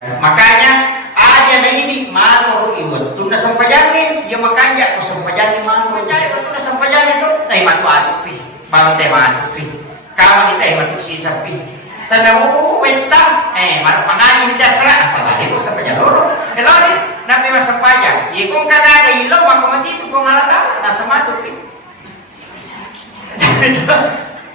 Makanya ada na ini mato iwat tu na sampajangin ya makanya ko sampajangin mato jay tu na sampajangin tu tay matu pi baru tay matu pi kawan tay matu sisa pi sana wenta mangani dasra asal ko sampajang loro elori nabi masampajang ye kung kadaga ilo makamati tu kung alata nasa matu pi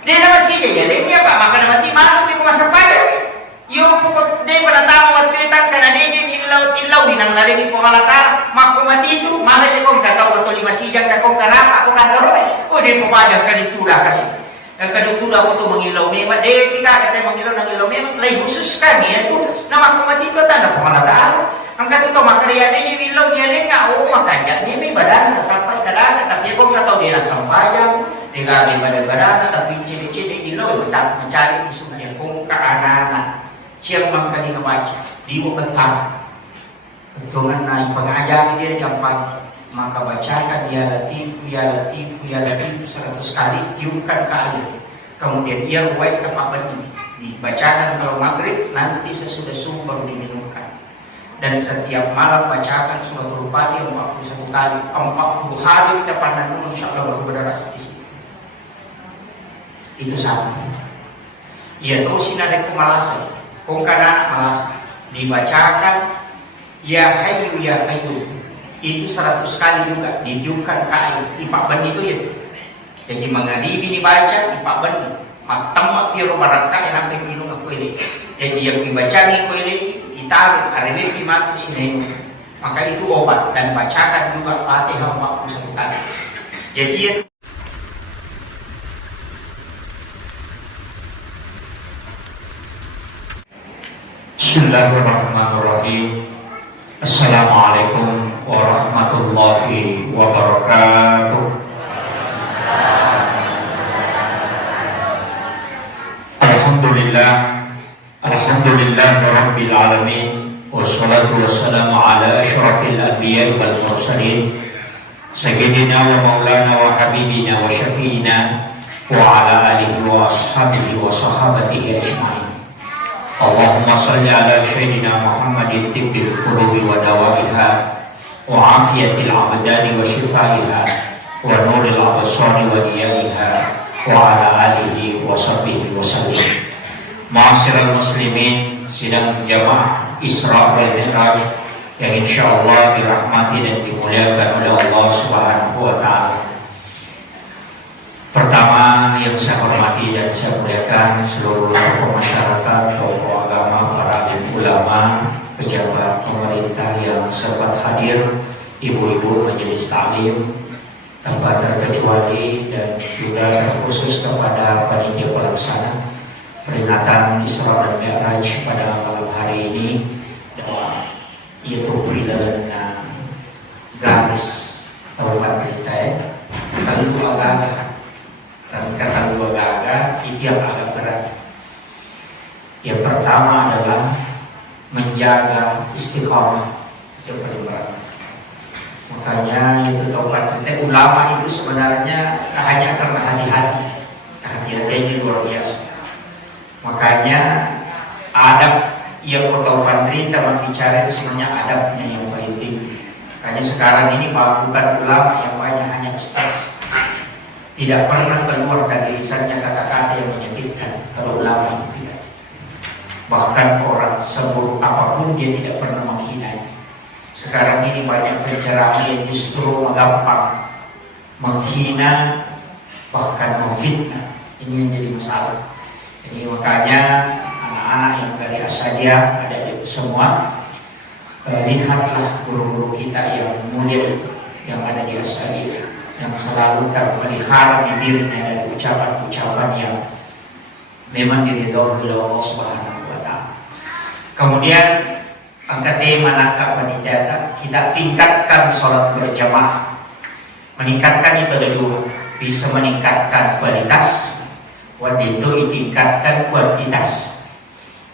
dia na masih ya dia apa maka mati matu pi ko masampajang yung pukot din panatawag at kitang kanadin ilaw hinang nalingin po malata makumatido malay kong kataw at limasiyang kakong karapa ako kandaroy o di pumajag kanitura kasi ang kadutura ko ito mangilaw mema di ka katay mangilaw ng ilaw mema lay husus ka niya ito na makumatido ta na pumalata ang katuto makariya din yung ilaw niya rin nga o makanya niya may badan na sampay karana tapi kong kataw di nasampayang di ka di badan tapi cini-cini ilaw mencari isunya kung kaanana siyang magkaling baca, di mo bentang. Tungan na pag-aayami dia kampanye, maka bacakan ya latif, ya latif, ya latif 100 kali, tiupkan ke air. Kemudian dia buat ke papan ini, dibacakan kalau maghrib, nanti sesudah subuh baru diminumkan. Dan setiap malam bacakan suratul Fatihah 41 kali, 40 hari kita pandang dulu, insya Allah baru berdarah di situ. Itu sama. Ia tahu sinadek kemalasan. Kung kana malas dibacakan ya hayyu itu 100 kali juga ditiupkan ke air ipaban itu ya jadi mengaribi dibaca ipaban mas tamat piro barangkali sampai minum aku ini jadi yang dibaca ni ko ini ditaruh arene mati sini maka itu obat dan bacakan juga Fatihah 41 kali jadi Bismillahirrahmanirrahim. Assalamualaikum warahmatullahi wabarakatuh. Alhamdulillah rabbil alamin. Wassalatu wassalamu ala asyrafil anbiya'i wal mursalin sayyidina wa maulana wa habibina wa syafi'ina wa ala alihi wa ashabihi wa sahabatihi ajma'in. Allahumma salli ala sayyidina Muhammadin tibbil qulubi wa dawaiha wa afiyatil abdani wa shifaiha wa nuril absari wa diyaiha wa ala alihi wa sahbihi wa sallim. Ma'asyiral muslimin, sidang jamaah Isra wal Mi'raj yang insyaallah dirahmati dan dimuliakan oleh Allah Subhanahu wa taala. Pertama yang saya hormati dan saya muliakan seluruh tokoh masyarakat, tokoh agama, para ulama, pejabat pemerintah yang sempat hadir, ibu-ibu majelis taklim, tanpa terkecuali dan juga terkhusus kepada panitia pelaksana peringatan Isra dan Mi'raj pada malam hari ini, yaitu Bilan garis Kabupaten Kita kali itu agak dan kata dua gaga itu yang agak berat. Yang pertama adalah menjaga istiqamah, itu paling berat. Makanya itu taubat kita ulama itu sebenarnya hanya karena hati-hati, hati-hatinya luar biasa. Makanya adab yang taubat kita bicara sebenarnya adabnya yang paling tinggi. Makanya sekarang ini bukan ulama yang banyak, hanya ustaz. Tidak pernah keluar dari lisannya kata-kata yang menyakitkan. Kalau ulama itu tidak. Bahkan orang seburuk apapun dia tidak pernah menghina. Sekarang ini banyak penceramah yang justru gampang menghina, bahkan memfitnah. Ini yang jadi masalah. Jadi makanya anak-anak yang dari Asadia ada di semua, lihatlah guru-guru kita yang mulia yang ada di Asadia, yang selalu terpelihara di dirinya dari ucapan-ucapan yang memang diridhoi oleh Allah Subhanahu wa taala. Kemudian angka tema nangka panitia kita tingkatkan sholat berjamaah. Meningkatkan itu ada dua, bisa meningkatkan kualitas, itu ditingkatkan kuantitas.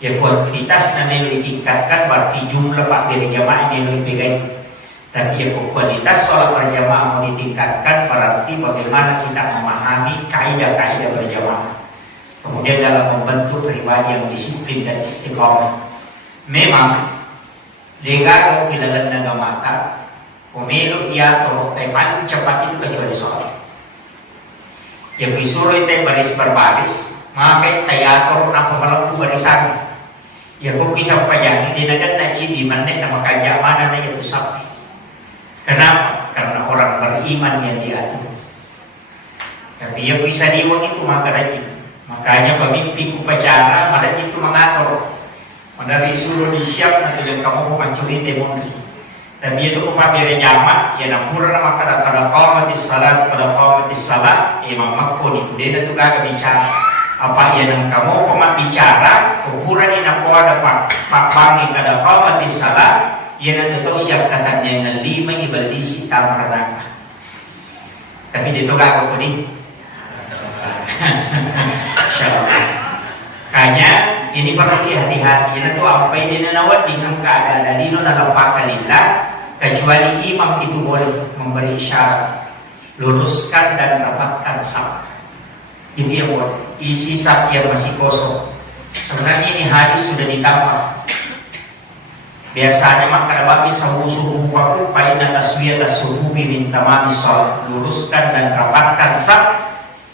Ya kuantitas nanti ditingkatkan berarti jumlah pak dari jamaah ini lebih baik. Tapi ya kualitas sholat berjamaah mau ditingkatkan berarti bagaimana kita memahami kaidah-kaidah berjamaah. Kemudian dalam membentuk pribadi yang disiplin dan istiqomah. Memang Lega kilalan na mata, pumilo iya to tay paling cepat itu kecuali sholat. Yang disuruh itu baris berbaris, maka tayator apa malam barisan. Ya kok bisa payah ini nagan na di mana nama kaya mana na itu sapi. Kenapa? Karena orang beriman yang diatur. Tapi yang bisa diwang itu maka rajin. Makanya pemimpin upacara pada itu mengatur. Pada disuruh disiap nanti yang kamu mencuri temoni. Tapi itu upamire jamak ya nampura nama kada qamatis salat imam makun itu dia tu kagak bicara. Apa yang kamu pemat bicara ukuran ini aku ada pak bangi kada qamatis salat ia nanti tahu siap katanya yang 5 ibalisi tamradaka. Tapi dia tu kagak kuni. Kanya ini perlu hati-hati. Ini tu apa yang dinawat dengan keadaan dino dalam pakalillah kecuali imam itu boleh memberi isyarat, luruskan dan rapatkan saf. Itu yang boleh. Isi saf yang masih kosong. Sebenarnya ini hadis sudah ditambah. Biasanya maka babi suhu paku paina taswiyat as-suhubi min tamami shalat. Luruskan dan rapatkan saf.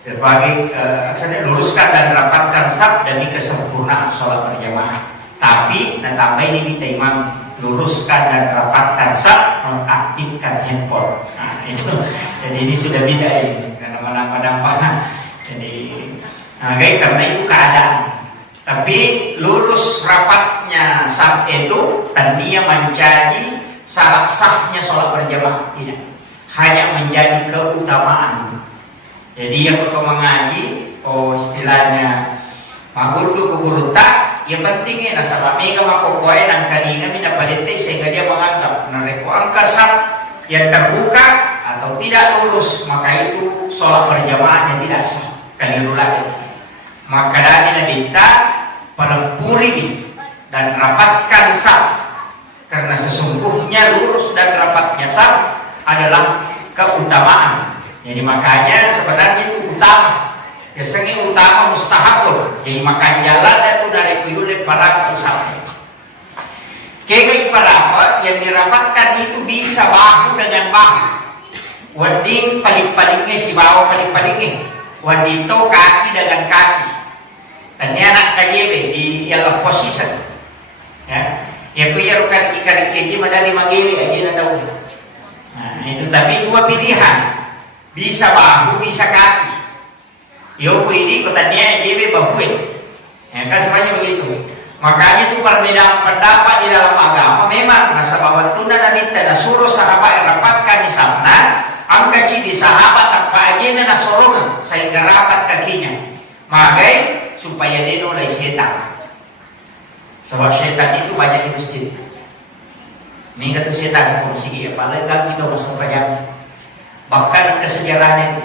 Berbagai luruskan dan rapatkan saf demi kesempurnaan sholat berjamaah. Tapi tambah ini kita imam luruskan dan rapatkan saf, nonaktifkan handphone. Nah, itu. Jadi ini sudah beda ini karena mana. Jadi, karena itu keadaan. Tapi lurus rapatnya saf itu tadinya menjadi salah sahnya sholat berjamaah tidak. Hanya menjadi keutamaan. Jadi yang kau mengaji, istilahnya magul ke guru tak, yang pentingnya nasabah mega makokoy nang kanina mina palete sehingga dia menganggap nareko angka saf yang terbuka atau tidak lurus, maka itu sholat berjamaahnya tidak sah. Kaliru lagi. Maka dari minta pelempuri dan rapatkan saf, karena sesungguhnya lurus dan rapatnya saf adalah keutamaan. Jadi makanya sebenarnya itu utama. Biasanya utama mustahabun. Jadi makanya jalan itu dari kuyule para isap. Kega iparapa yang dirapatkan itu bisa bahu dengan bahu. Wading paling-palingnya si bahu paling-palingnya. Wadito kaki dengan kaki. Tanya anak KJB di dalam posisi. Ya, ya kuyarukan ikan keji madari magili aja na tahu. Nah itu tapi dua pilihan. Bisa bahu, bisa kaki. Yo ini kotanya JB bahu. Ya kan semuanya begitu. Makanya itu perbedaan pendapat di dalam agama memang nasabawat tuna nabi tanda suruh sahabat yang rapatkan di sana, angka di sahabat apa aja na sorongan sehingga rapat kakinya. Magai supaya dia nolai setan. Sebab setan itu banyak di masjid. Ini kata setan kongsi ya paling gak kita masuk pajak. Bahkan kesejarahan itu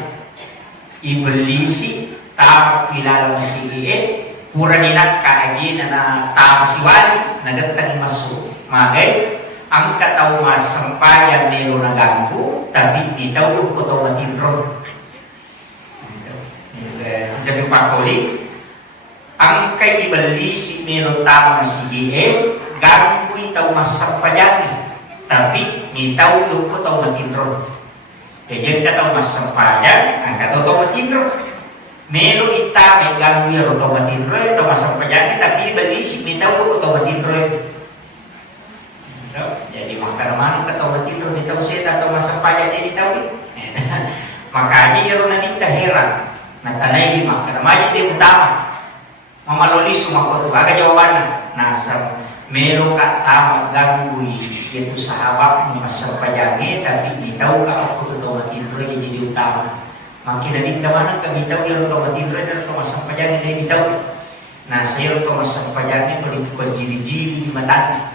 Iblisi tahu kilala masih kuraninak kaji na tahu siwali nagatang masuk. Magai angkat tahu mas sampayan nilo naganggu tapi ditahu ko tahu matin roh. Jadi pakoli angkai Iblisi nilo tahu masih ganggu tahu mas sampayan tapi ditahu ko tahu matin roh. Jadi kita tahu mas sampayan, angkat otomatis melu ita megang dia otomatis atau mas sampayan tapi Iblisi kita otomatis. Jadi makan mana kita otomatis kita tahu saya tahu mas sampayan jadi tahu. Makanya yang nanti heran. Nah tanai di makan mana dia utama. Memalui semua kota bagai jawabannya. Nah melu kat tamat ganggu itu sahabat mas sampayan tapi ditahu kalau jadi utama. Makin dari mana kami tahu dia otomatis dan otomatis sampaian ini tahu. Nah saya otomatis sampaian itu ditukar jili-jili di mata.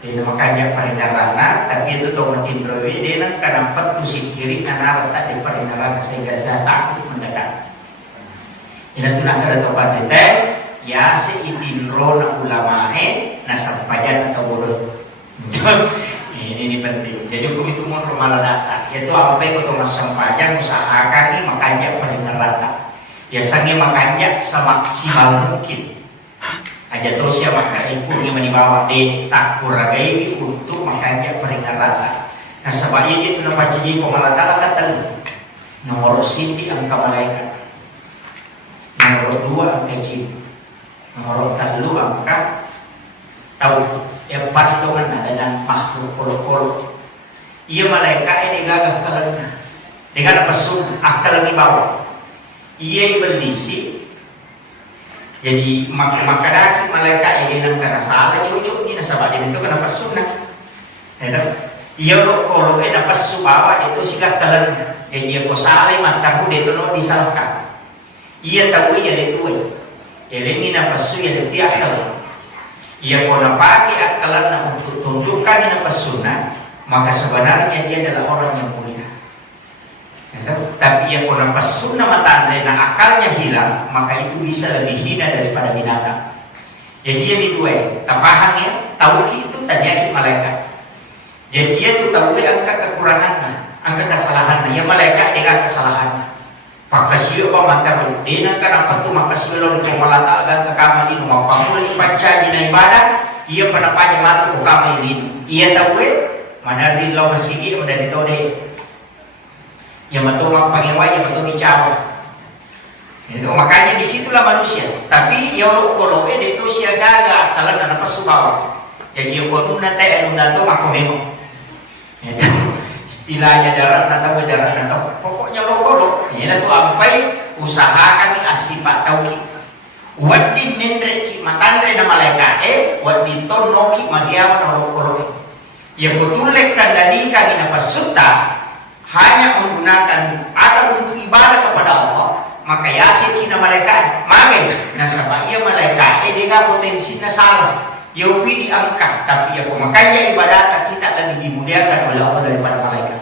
Jadi makanya parinarana tapi itu otomatis dia nak karena petusi kiri karena letak di parinarana sehingga saya takut mendekat. Ini tulah kada tempat detail ya seitinro na ulamae na sampaian atau bodoh. Ini penting. Jadi hukum itu mau malah dasar. Yaitu apa itu mas sampaian usahakan ini makanya paling rata. Biasanya makanya semaksimal mungkin. aja terus ya maka ibu yang menibawa de tak kuragai untuk makanya peringatan. Nah sebab ini itu nampak jadi pemalatan kata nomor siti angka malaikat, nomor 2 angka jin, nomor 3 angka tahu ya pas dengan dengan makhluk kolok. Ia malaikat ini gagah kalanya dengan pesun akal di bawah. Ia berlisi jadi makan daging malaikat ini nang kana salah cucuk ni nasabah dia itu kenapa sunnah. Ia kalau dapat subawa itu sikap kalanya. Jadi ia posale matamu dia tu disalahkan. Ia tahu ia itu. Ia ini napa su ia dia akal. Ia kalau pakai akalan untuk tunjukkan napa sunnah, maka sebenarnya dia adalah orang yang mulia. Tapi ia kalau napa sunnah matanda dan akalnya hilang, maka itu bisa lebih hina daripada binatang. Jadi ia dua, tapahannya tahu itu tadi malaikat. Jadi dia tu tahu angka kekurangannya, angka kesalahannya. Ya malaikat dengan kesalahannya. Pakasih apa mantar dia nak apa tu makasih lawan yang malatakan ke kamar ini mau pamuli baca di ibadah. Ia pernah panjang mata ke kamar ini. Ia tahu mana di lawan masjid mana di tode. Yang betul mak pangewai yang betul dicawa. Itu makanya disitulah manusia. Tapi yang kalau itu siaga kalau ada pesubawa. Jadi kalau nanti ada nanti mak memang. Istilahnya darah atau darah atau pokoknya lokolo ini tu ampai usahakan asifat tauki wadi mendreki matandre na malaikat wadi tonoki madiawan lokolo ya betulek kandalika gina pasutta hanya menggunakan atau untuk ibadah kepada Allah maka yasik kina malaikat magen nasabah ia malaikat dia potensinya salah Yopi diangkat, tapi ya makanya ibadah kita lebih dimuliakan oleh Allah daripada malaikat.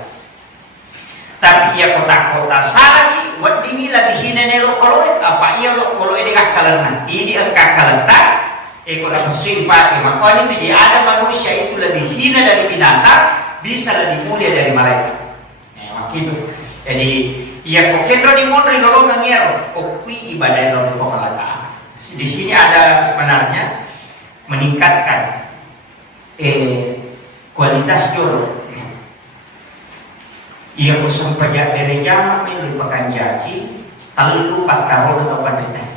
Tapi ya kota-kota salaki, buat dimi lagi hina nero koloi, apa ia lo koloi dengan kalana, ini angkat kalanta, kota simpati. Makanya jadi ada manusia itu lebih hina dari binatang, bisa lebih mulia dari malaikat. Makitu. Jadi ia kokendro di mondri nolongan ngero, kokwi ibadah lo pengalatan. Di sini ada sebenarnya meningkatkan kualitas jodoh. Ia usang pajak dari jam melupakan jaki terlalu 4 tahun atau pandai.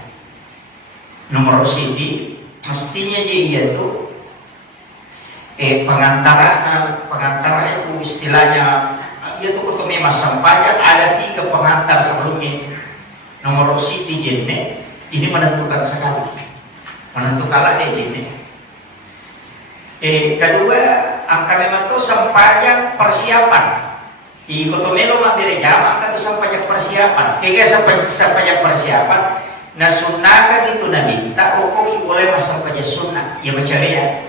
Nomor sini mestinya dia itu pengantara itu istilahnya itu ketemu masang pajak ada 3 pengantar sebelumnya. Nomor sini jenne ini menentukan sekali. Menentukan dia jenne. Kedua, angka memang itu sampainya persiapan. Di kotomelo mabire jama angka itu sampainya persiapan. Kaya sampainya persiapan. Nah sunnah kan itu nabi. Tak koki boleh masuk sampainya sunnah. Ya mencari ya.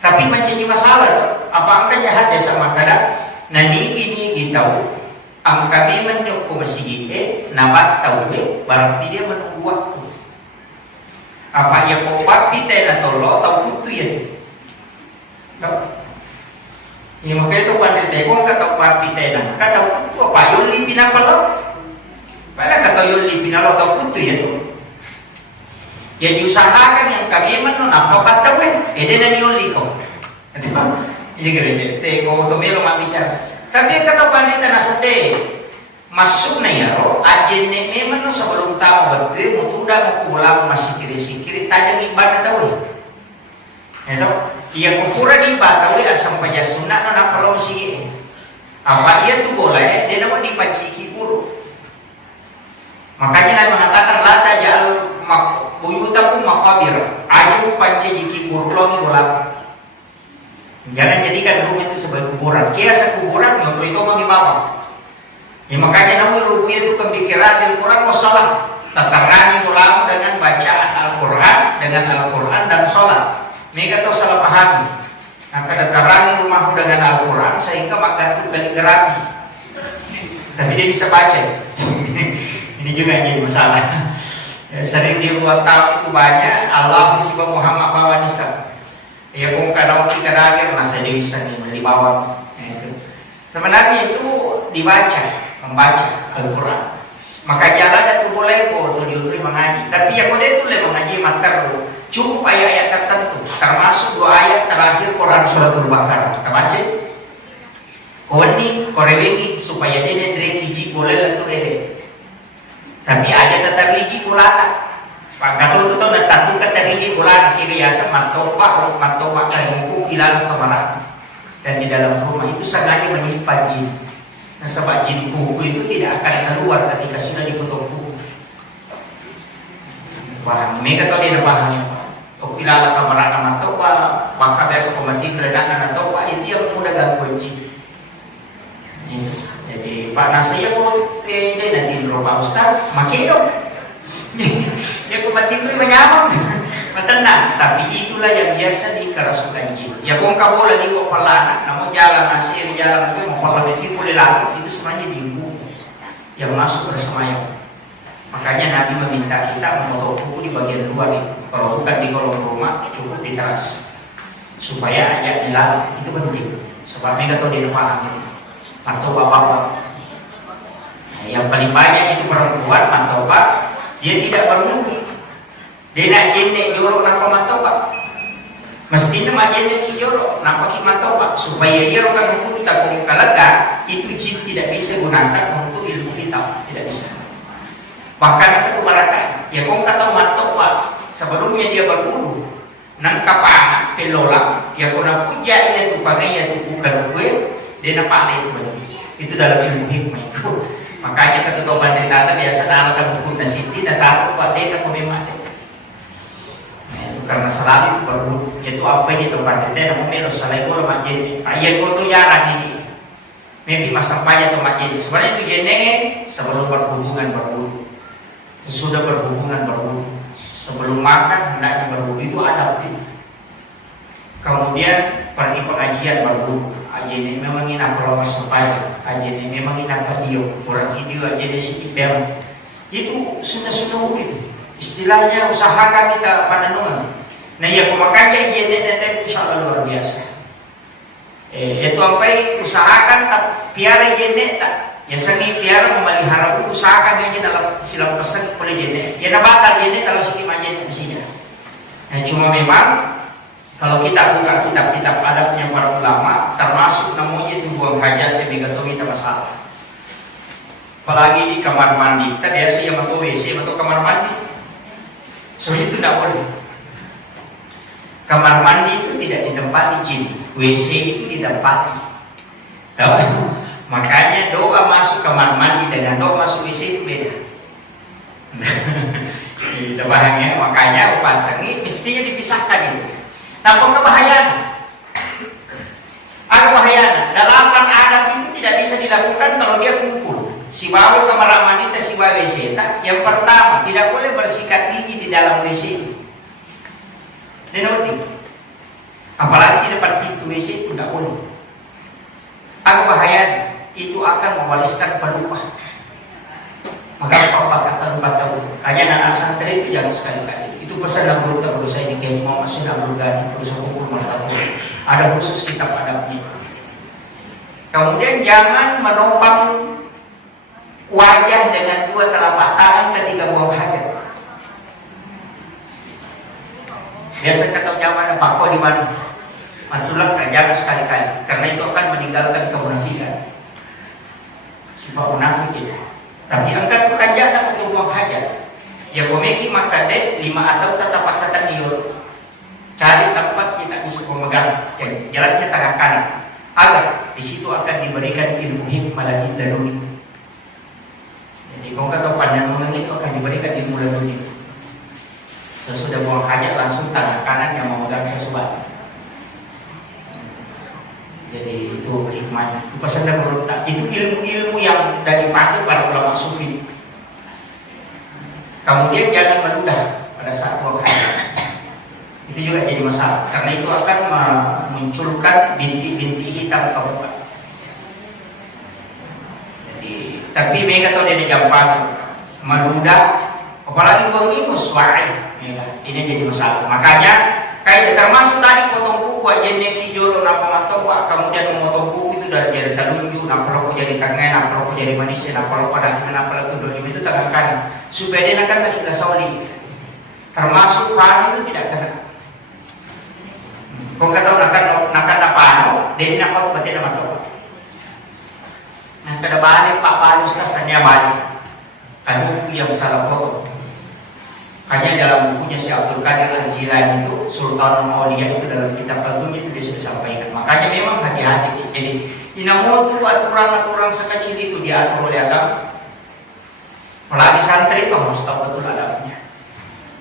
Tapi mencari masalah. Apa angka jahat ya sama kada? Nah ini kita angka memang nyokko masih nabat tahu berarti dia menunggu waktu. Apa ya kok papi tena tolo tahu kutu ya. Ini makanya itu pandai tekong kata papi tena kata kutu apa yuli pinapalo. Pada kata yuli pinalo tahu kutu ya tu. Ya diusahakan yang kami menon apa batawe. Ede na yuli ko. Ini kira tekong to melo bicara. Tapi kata pandai tena sate masuk na yaro ajen ne memang sebelum tahu betul mutuda mau pulang masih kiri tanya ibadah tahu. Hello. Ia ukuran ibadah we asam pajak sunat nona kalau sih apa ia tu boleh dia nama dipaci kiburu. Makanya Nabi mengatakan lata jal buyutaku makabir aja mu panci kiburu lo ni bola. Jangan jadikan rumah itu sebagai kuburan. Kiasa kuburan yang itu kami bawa. Ya makanya namun rumah itu kepikiran Al-Quran masalah tetangganya ulama dengan bacaan Al-Quran dan sholat. Mereka tahu salah paham. Maka terangi rumahmu dengan Al-Quran sehingga maka itu kali gerapi. Tapi dia bisa baca. Ini juga yang jadi masalah. Sering di ruang tamu itu banyak Allah musibah Muhammad bawa nisa. Ya kung kadang kita lagi masa dia bisa di bawah. Sebenarnya itu membaca Al-Quran. Maka jalan itu boleh kok tuh mengaji. Tapi ya kau itu mengaji mater cukup ayat-ayat tertentu, termasuk 2 ayat terakhir Quran Suratul Baqarah. Terbaca. Kau ini korewengi supaya dia dari hiji boleh lah tuh Tapi aja tetap hiji kulata. Maka itu tuh tetap tetap hiji kulata kiri asa matoba kayak muku hilang kemana. Dan di dalam rumah itu sengaja menyimpan jin. Nah, sebab jin buku itu tidak akan keluar ketika sudah dipotong buku. Wah, mereka tahu dia bahannya. Oh, kilala kamar anak atau maka biasa pemati keredakan atau itu yang mudah gangguan jin. Jadi Pak Nasaya kok dia nanti berubah Ustaz, makin dong. Dia pemati itu menyamang, tenang. Tapi itulah yang biasa dikerasukan jin. Ya kong kabola di kok pelana, namun jalan asir jalan itu mau pelana itu boleh lalu itu semuanya dibuku yang masuk bersemayam. Makanya Nabi meminta kita memotong buku di bagian luar itu. Kalau bukan di kolong rumah cukup di teras supaya aja dilalu itu penting. Sebab mereka tahu dia paham atau bapak-bapak. Nah, yang paling banyak itu perempuan atau bapak dia tidak berwudu. Dia nak jendek jorok nak matoba. Mestinya majene ki jorok nak pakai matoba supaya dia akan hukum tak kalaga itu jin tidak bisa gunakan untuk ilmu hitam, tidak bisa. Bahkan itu barakan ya kau kata matoba sebelumnya dia berwudu nang kapana pelola ya kau nak puja ia tu pakai ia tu bukan gue dia nak pakai itu dalam ilmu hikmah itu. Makanya ketika bandel biasa anak hukum nasiti dan tahu pada dia memang karena selalu itu berwudu yaitu apa yang tempat kita nak memerus selain bola majid ayat itu jarang ini maybe masa payah tu majid sebenarnya itu gene sebelum berhubungan berwudu sudah berhubungan berwudu sebelum makan hendaknya berwudu itu ada itu kemudian pergi pengajian berwudu aja ini memang ina kalau masa payah aja ini memang ina video kurang video aja di sini itu sudah itu istilahnya usahakan kita pandangan. Nah ya makanya ini nanti usaha luar biasa. Itu apa? Usahakan tak piara jene tak. Ya sangi piara memelihara usahakan aja dalam silam pesan boleh jene. Ya nak batal jene kalau sikit aja mestinya. Nah cuma memang kalau kita buka kitab-kitab adabnya para ulama termasuk namanya itu buang hajat yang diketahui tak masalah. Apalagi di kamar mandi. Kita biasa yang masuk WC atau kamar mandi. So itu tidak boleh. Kamar mandi itu tidak ditempati jin, WC itu ditempati. Makanya doa masuk kamar mandi dengan doa masuk WC itu beda. Kita paham ya, makanya upasang ini mestinya dipisahkan itu. Namun kebahayaan, kebahayaan. Dalaman adab itu tidak bisa dilakukan kalau dia kumpul. Si bawa kamar mandi, si bawa WC. Yang pertama, tidak boleh bersikat gigi di dalam WC. Denoti. Apalagi di depan pintu WC itu tidak boleh. Bahaya itu akan mewariskan pelupa. Maka apa kata 4 tahun. Kayaknya anak santri itu jangan sekali-kali. Itu pesan dalam guru saya ini kayak mau masuk dalam gani berusaha hukum ada khusus kitab adabnya. Kemudian jangan menopang wajah dengan 2 telapak tangan ketika buang hajat. Biasa kata zaman apa di mana? Mantulah jangan sekali-kali karena itu akan meninggalkan kemunafikan. Sifat munafik itu. Tapi angkat bukan jangan untuk buang hajat. Ya komeki maka deh 5 atau tatapak kata niur. Cari tempat kita bisa memegang. Yang jelasnya tangan kanan. Agar di situ akan diberikan ilmu hikmah dan laduni. Jadi kalau kata pandangan itu akan diberikan ilmu laduni. Sesudah buang hajat langsung tangan kanan yang memegang sesuatu. Jadi itu hikmahnya. Pesan dan berontak itu ilmu-ilmu yang dari dipakai para ulama sufi. Kemudian jangan meludah pada saat buang hajat. Itu juga jadi masalah karena itu akan memunculkan bintik-bintik hitam kabupat. Jadi tapi mereka tahu dia gampang meludah, apalagi buang ingus wae. Ini jadi masalah. Makanya kayak termasuk tadi potong kuku aja neki jolo napa matoba kemudian memotong kuku itu dari jari talunju, napalo ko jadi tangay, napalo ko jadi manis, napalo ko dahil napalo ko dolim itu tangan kanan. Supaya dia akan tidak sauli. Termasuk pano itu tidak kena. Kung kataw nakan na pano, dia nakot berarti na matawa. Nah kada balik papalos kas tanya balik. Kaduku yang salah foto. Hanya dalam bukunya si Abdul Qadir Al-Jilani itu Sultanul Aulia itu dalam kitab Al-Gunji itu dia sudah sampaikan. Makanya memang hati-hati. Jadi inamotu aturan-aturan sekecil itu diatur oleh agama. Apalagi santri itu harus tahu betul adabnya.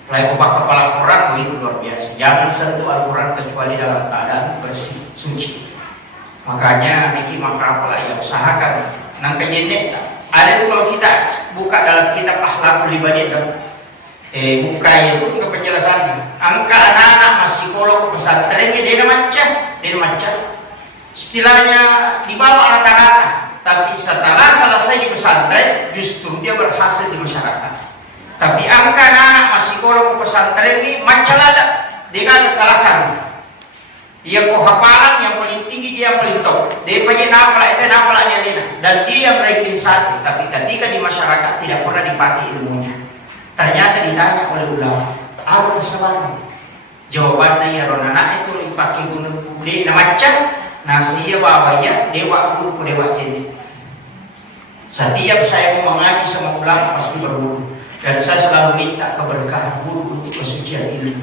Apalagi kepala Quran itu luar biasa. Jangan sentuh Al-Quran kecuali dalam keadaan bersih, suci. Makanya Niki Makrapala ya usahakan. Nang kejenek ada itu kalau kita buka dalam kitab Akhlakul Ibadah. Buka itu ke penjelasannya. Angka anak-anak masih kolok pesantren dia macam. Istilahnya di bawah rata-rata, tapi setelah selesai di pesantren justru dia berhasil di masyarakat. Tapi angka anak-anak masih kolok pesantren ini macam ada dengan kalahkan. Dia hafalan yang paling tinggi, dia yang paling top. Dia punya nafalnya lina dan dia ranking 1. Tapi ketika di masyarakat tidak pernah dipakai ilmunya. Ternyata ditanya oleh ulama, apa kesalahan? Jawabannya ya ronana itu dipakai gunung bude macam nasi ya bawanya dewa guru dewa ini. Setiap saya mau mengaji sama ulama pasti berwudu dan saya selalu minta keberkahan guru untuk kesucian ilmu.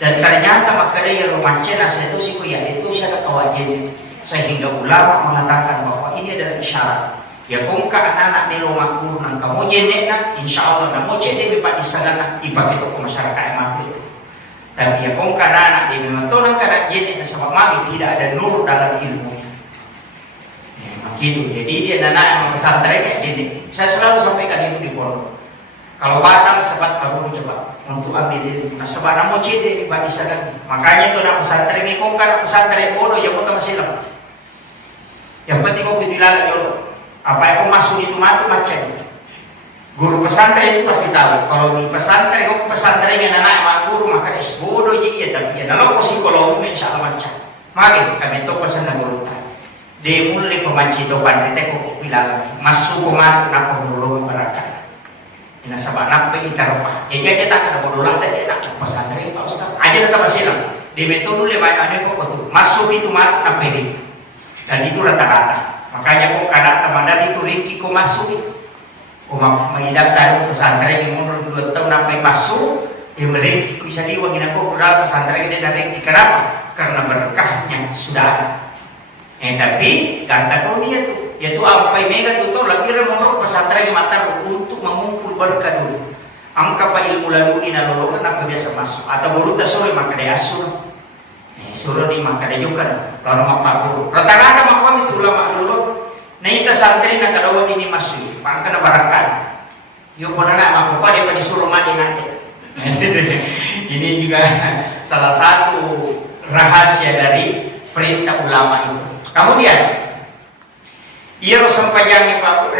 Dan ternyata makanya ya romanca nasi itu sih ya itu saya kawajen sehingga ulama mengatakan bahwa ini adalah isyarat. Ya kung ka anak ni rumah guru nang kamu jenek na, insya Allah namo jenek di sana na dipakai untuk masyarakat yang mati. Tapi ya kung ka anak ni memang tu nang kana jenek na sebab mati tidak ada nur dalam ilmunya. Ya, begitu. Jadi dia anak yang pesantren kayak jenek. Saya selalu sampaikan itu di pondok. Kalau batal sebat baru coba untuk ambil ilmu. Nah sebab namo jenek di sana. Makanya itu nak pesantren ni kung ka pesantren bodoh ya kau masih lama. Yang penting kau ketilalah jolo. Apa yang masuk itu mati macam guru pesantren itu pasti tahu kalau di pesantren kau pesantren yang anak mak guru maka es bodoh je tapi ya kalau kau psikolog insya Allah macam mari kami tu pesan dan guru tadi dia mulai pemanci tu pandai kau bilang masuk pemandu nak penolong berakan ini sebab nak pergi terpa jadi kita tak ada bodoh lah dia nak pesantren pak ustaz aja tetap silam di metode le banyak ada kok tu masuk itu mati nak pergi dan itu rata-rata. Makanya kok kadang teman itu Riki kok masuk kok mengidapkan pesantren yang umur 2 tahun sampai masuk yang mereka bisa diwangin aku kurang pesantren ini dari Riki. Kenapa? Karena berkahnya sudah ada tapi kata kau dia tuh yaitu apa yang mega tuh lagi remotor pesantren mata untuk mengumpul berkah dulu angka pa ilmu lalu ini nolongan apa biasa masuk atau baru tak sore maka dia asuh suruh di maka dia juga kalau mak guru rata-rata mak itu ulama dulu nah kita santri nak kadawan ini masuk pangkana barakan yuk pernah nak mak dia pada suruh mandi nanti ini juga salah satu rahasia dari perintah ulama itu kemudian ia harus sampaikan pak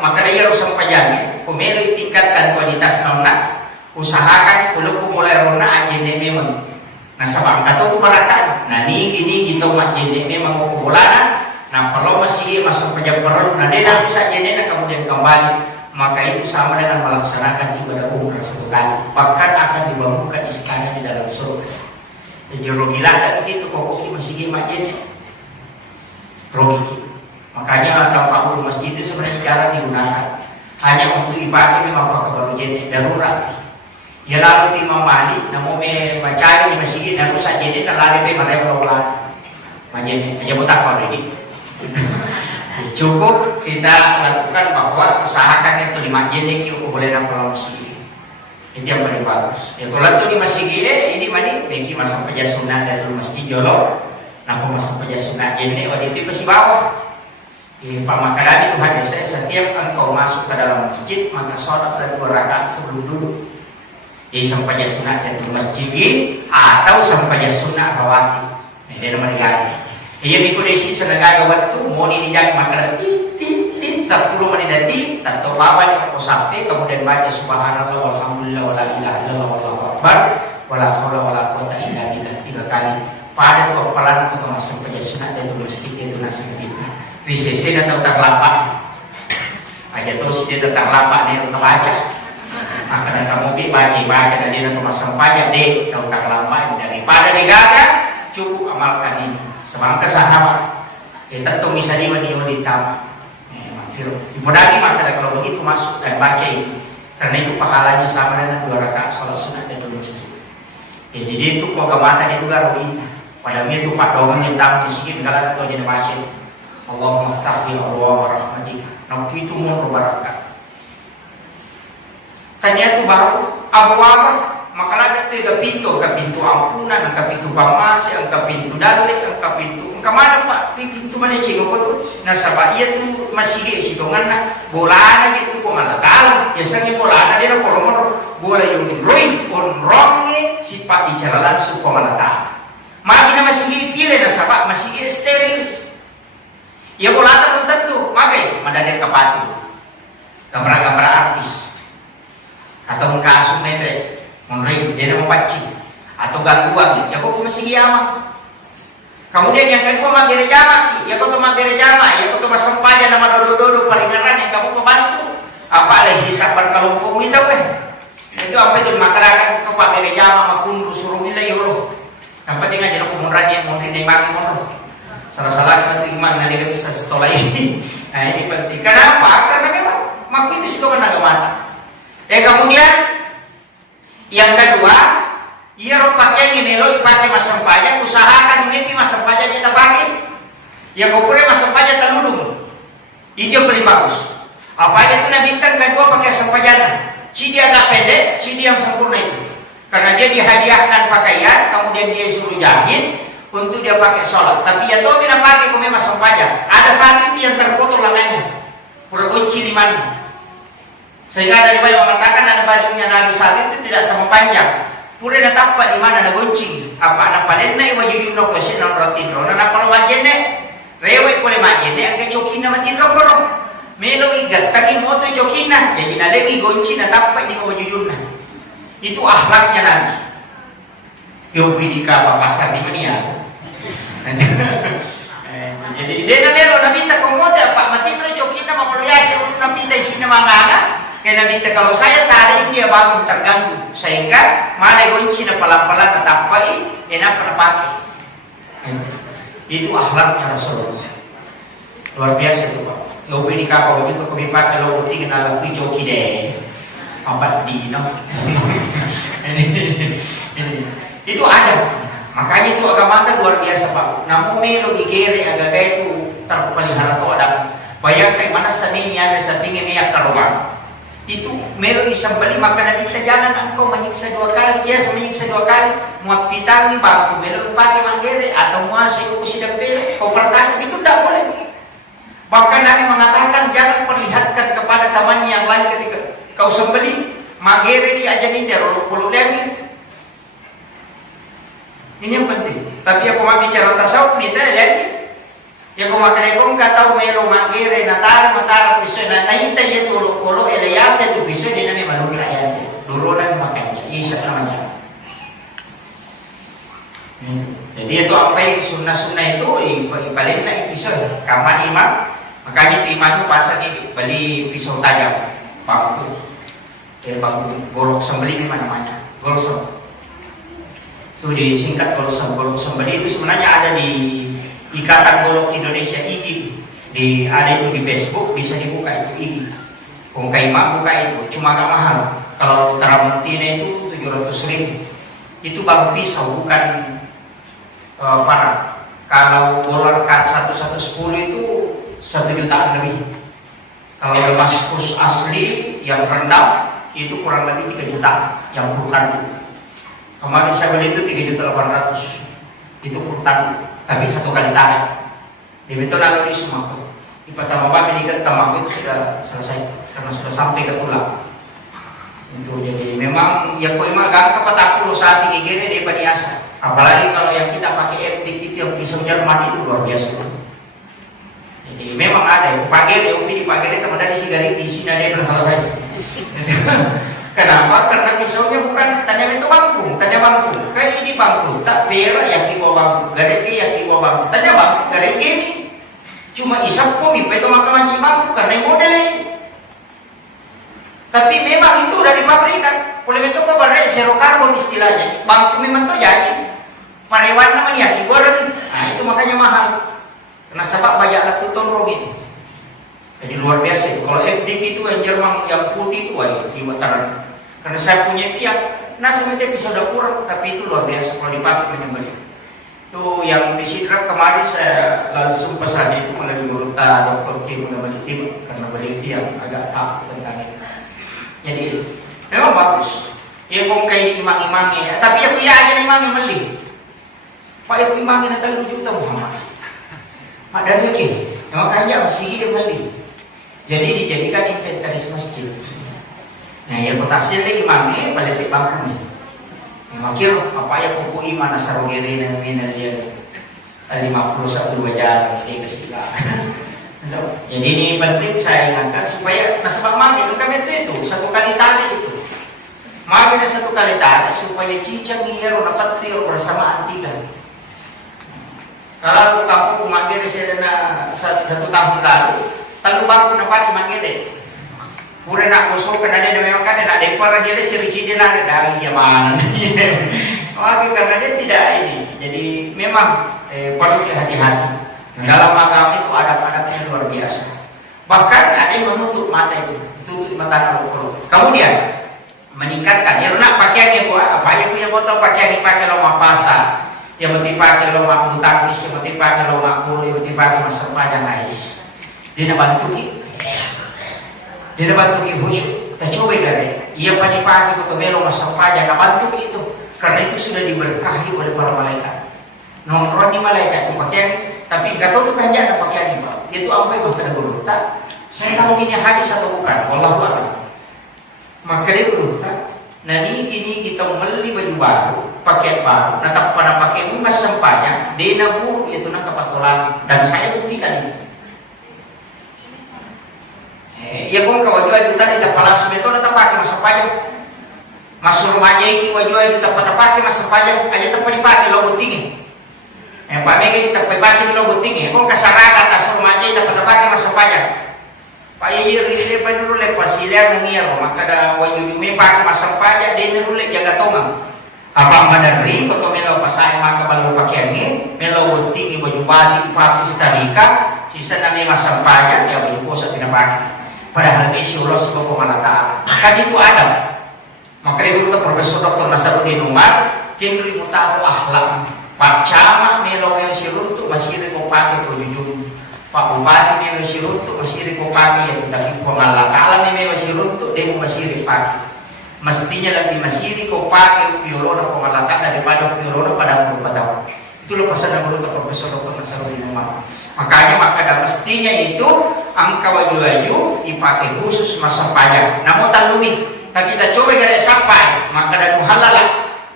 maka dia harus sampaikan pemilik tingkatkan kualitas nona usahakan dulu mulai rona aja memang. Nah sabang kata tu barakan. Nah ni gini gitu mak jenek memang mau bolana. Nah kalau masih masuk perlu, nah dia dah bisa jenek nah kemudian kembali. Maka itu sama dengan melaksanakan ibadah umrah sekali. Bahkan akan dibangunkan istana di dalam surga. Jadi rogilah dan itu kokoki masih gini mak jenek. Rogi. Makanya tanpa ulu masjid itu sebenarnya jarang digunakan. Hanya untuk ibadah memang pakai baru jenek darurat. Ya lalu timang mali, namun mencari di masjid, namun saja ini lari pe mereka ulang, macam aja buta kau ini. Cukup kita lakukan bahwa usahakan itu di masjid ini kita boleh nampak masjid. Itu yang paling bagus. Ya kalau tu di masjid ini mana? Bagi masa kerja sunnah dari masjid jolo, namun masa kerja sunnah ini waktu itu masih bawah. Pemakaran itu hanya saya setiap engkau masuk ke dalam masjid maka sholat dan 2 rakaat sebelum duduk. Jadi sampainya sunat dari masjid atau sampainya sunat rawatib. Ini nama negara. Ia dikodesi senegai waktu mau dijadi makanan tit 10 menit nanti atau bawa sampai kemudian baca subhanallah walhamdulillah wala ilaha illallah wallahu akbar wala haula wala quwwata illa billah 3 kali. pada tuh apalan atau masuk penjelasan dan tuh sedikit itu nasi kita risese dan tahu tak lapak aja terus dia tetap lapak nih untuk baca maka kamu baca dan dia untuk masuk pajak deh tahu tak lapak daripada digagal cukup amalkan ini semangka sahabat kita tuh bisa ditam Ibadahnya maka kalau begitu masuk dan baca itu karena itu pahalanya sama dengan 2 rakaat salat sunat dan 2 sujud. Ya, jadi itu kok kemana itu baru kita. Padahal itu Pak doang yang tahu sedikit kalau kita jadi baca. Allahumma ftahli abwaab rahmatika. Nah itu mau berbarakah. Tanya itu baru abwaab maka ada tuh ke pintu ampunan, ke pintu pamasi, ke pintu dalil, ke pintu kemana Pak? Pintu mana cik apa tuh? Nasabah iya tuh masih di sitongan na bola gitu kok malah dalam. Biasanya bola dia nak korong bola yang roy onronge sifat bicara langsung kok malah dalam. Makanya masih dipilih nasabah masih steril. Ya bola tak tentu, makanya madanya kapatu. Gambar-gambar artis atau kasus metre, menurut dia mau pancing atau gangguan. Ya kok masih kiamat. Kemudian yang kedua magere jama, ya kau magere jama, ya kau masang paja nama dodo peringaran yang kamu membantu. Apa lagi hisap berkelompok itu itu apa itu masyarakat kau magere jama makundu suruh nilai euro. Yang penting aja kemudian yang mau dinai bagi mono. Salah-salah penting mana dia bisa sekolah ini. Nah ini penting. Kenapa? Karena memang mak itu sih kan agama. Kemudian yang kedua. Iya pakai ini melo pakai masam pajak usahakan ini masam pajak kita pakai ya kau pura masam pajak teludung itu yang paling bagus apa aja itu nabikan kedua pakai sempajana cidi agak pendek cidi yang sempurna itu karena dia dihadiahkan pakaian kemudian dia suruh jahit untuk dia pakai sholat tapi ya tuh dia pakai kau masam pajak ada saat itu yang terpotong lengannya pura kunci di mana sehingga dari banyak mengatakan ada bajunya Nabi saat itu tidak sama panjang pura datang pak di mana ada goncing apa anak paling naik wajib no kosin no rotindro anak paling wajib nek rewek boleh wajib nek angke cokina matindro kono melo igat tadi moto cokina jadi nalemi goncing datang pak di wajib itu akhlaknya Nabi yogi di kapa pasar di mana jadi dia namelo Nabi tak komoda pak matindro cokina mau lihat untuk Nabi di sini mana karena minta kalau saya tarik dia bangun terganggu sehingga mana kunci na pelan-pelan tetap baik enak terpakai itu akhlaknya Rasulullah luar biasa itu Pak lo beri kapal begitu kami pakai lo tinggi nalar hijau kide abad di no itu ada makanya itu agama luar biasa Pak namun melo igere agak itu terpelihara tuh ada bayangkan mana seninya ada setinggi minyak keluar itu melo isang bali makanan kita jangan engkau menyiksa 2 kali dia menyiksa 2 kali muat pitang baku melo pakai manggere atau muasi aku sidang pele kau pertanyaan itu tidak boleh bahkan Nabi mengatakan jangan perlihatkan kepada teman yang lain ketika kau sembeli manggere di aja nih terlalu lagi ini yang penting tapi aku mau bicara tasawuf nih jadi ya kung makanekong kataw mayroong mangkiri na matara piso na nahinta yan tulo elayasa ito piso din na may malula yan durunan makanya isa naman yan jadi itu apa yang sunnah-sunnah itu ipalit na piso kamar imam makanya itu imam itu pasang ini bali pisau tajam bangku golok sembeli di mana-mana golok itu disingkat golok sembeli itu sebenarnya ada di Ikatan Golok Indonesia IGI ada itu di Facebook bisa dibuka itu IGI kung kaima buka itu cuma agak mahal kalau Tramontina itu 700.000 itu baru pisau bukan parah kalau dolar kat 110 itu 1 jutaan lebih kalau Damaskus asli yang rendah itu kurang lebih 3 juta yang bukan kemarin saya beli itu 3.800.000 itu puluhan tapi 1 kali tarik betul lalu di Sumatera di pertama babi di Tamago itu sudah selesai karena sudah sampai ke tulang itu jadi memang ya kok emang gak kepada 10 saat ini gini dia biasa apalagi kalau yang kita pakai FD itu yang pisau Jerman itu luar biasa jadi memang ada ya pagi dia ubi di pagi dia kemudian di sigari di sini ada yang selesai Kenapa? Karena pisaunya bukan tanya itu bangkung, tanya bangkung. Kayak ini bangkung, tak berak ya kiwa bangkung, gare ya kiwa bangkung. Tanya bangkung, gare gini. Cuma isap kok mipe itu maka macam bangkung karena model ini. Tapi memang itu dari pabrikan. Oleh itu apa berai serokarbon istilahnya. Bangkung memang tuh jadi. Parewan namanya ya kiwa lagi. Nah itu makanya mahal. Karena sebab banyak latu tonrong ini. Jadi luar biasa itu. Kalau FDK itu yang Jerman yang putih itu di Mataram. Karena saya punya tiap, nah sebenarnya bisa udah kurang, tapi itu luar biasa kalau dipakai penyembeli. Itu yang di Sidrap kemarin saya langsung pesan itu melalui Dr. Kim menemani tim karena beliau yang agak takut tentang itu. Jadi memang bagus. Ya kong kayak imang-imangnya, ya. Tapi aku ya aja imang beli. Pak aku imangin nanti 2 juta Muhammad. Mak dari lagi, makanya masih dia beli. Jadi dijadikan inventaris masjid. Nah ya potasil lagi mami paling bangku nih. Makir apa ya kuku iman asarogere dan minal dia 51 wajah ini kesekian. Jadi ini penting saya ingatkan supaya nasabah mami itu kami itu 1 kali tali itu. Mami ada 1 kali tali supaya cincang ngiro dapat tiur bersama antikan. Kalau kamu manggil saya dana 1 tahun lalu. Talu baru dapat manggil pura nak kosong kena dia memang kan nak depar aja dia ciri-ciri dia nak dari zaman. Maka karena dia tidak ini, jadi memang perlu hati-hati. Dalam agama itu adab-adabnya luar biasa. Bahkan ada yang menutup mata itu mata kalau. Kemudian meningkatkan. Ya nak pakaian yang buat apa yang punya botol pakaian dipakai lomah pasar, yang penting pakai lomah butangkis, yang penting pakai lomah bulu, yang penting pakai masa panjang ais. Dia bantu dia bantu khusyuk. Kita coba gare. Ia pakai ke melo masa panjang bantu itu. Karena itu sudah diberkahi oleh para malaikat. Nongkrong di malaikat itu pakaian, tapi enggak tahu tuh kan jangan pakaian ini. Itu apa yang kena berita? Saya tahu ini hadis atau bukan. Wallahu a'lam. Maka dia berita, nah ini kita beli baju baru, pakaian baru. Nah tak pada pakai emas sampahnya, dia nabur itu nak kapatolan dan saya buktikan ini. Ya kung kawajua itu tadi tak langsung itu tak pakai masa pajak. Masuk rumahnya iki wajua itu tak pakai masa pajak, aja tak dipakai logo tinggi. Pak Mega kita pakai logo tinggi. Kung kasarakan masuk rumahnya itu tak pakai masa pajak. Pak Yiri dia dulu lepas silang ngiro, maka ada wajua jume pakai masa pajak dia dulu jaga tongang. Apa madari kalau melo pasai maka baru pakai ini, melo tinggi wajua bali pakai starika, sisa nami masa pajak ya wajua posa tidak pakai. Padahal misi Allah subhanahu wa ta'ala. Kan itu ada. Maka itu Profesor Dr. Nasaruddin Umar kini mutahu akhlak. Pak Camat melo sirut untuk masih ko pakai perjujur. Pak Bupati melo sirut untuk masih ko pakai yang tapi pengalak-alak melo sirut untuk dia masih pakai. Mestinya lebih masih ko pakai piorona pengalatan daripada piorona pada berubah. Itu lepasan yang menurut Profesor Dr. Nasaruddin Umar. Makanya maka mestinya itu angka waju-waju dipakai khusus masa pajak. Namun tak lumi, tapi kita coba gara sampai maka dan muhalala.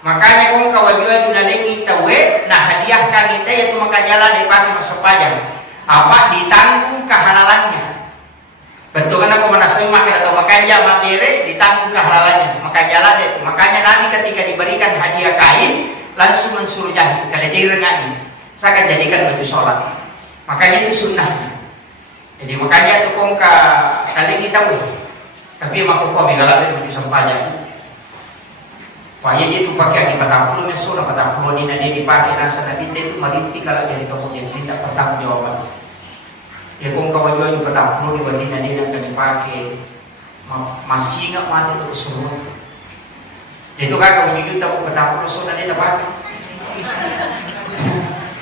Makanya kau waju-waju nalengi tawe, nah hadiahkan kita yaitu maka jalan dipakai masa pajak. Apa ditanggung kehalalannya. Betul kan aku menasih makan atau makan jam materi ditanggung kehalalannya. Maka jalan itu. Makanya Nabi ketika diberikan hadiah kain langsung mensuruh jahit. Kalau jadi rengai, saya akan jadikan baju sholat. Makanya itu sunnahnya. Jadi makanya itu kong kali kita tapi makhluk kami kalau ada baju sampahnya. Payah itu pakai di 40 mesura 40 ini nanti dipakai nasa nanti itu marinti kalau jadi kamu jadi tidak bertanggung jawaban. Ya kong kau baju 40 di bandi nanti akan dipakai masih ingat mati itu semua. Itu kan kamu juga tahu 40 so nanti dipakai.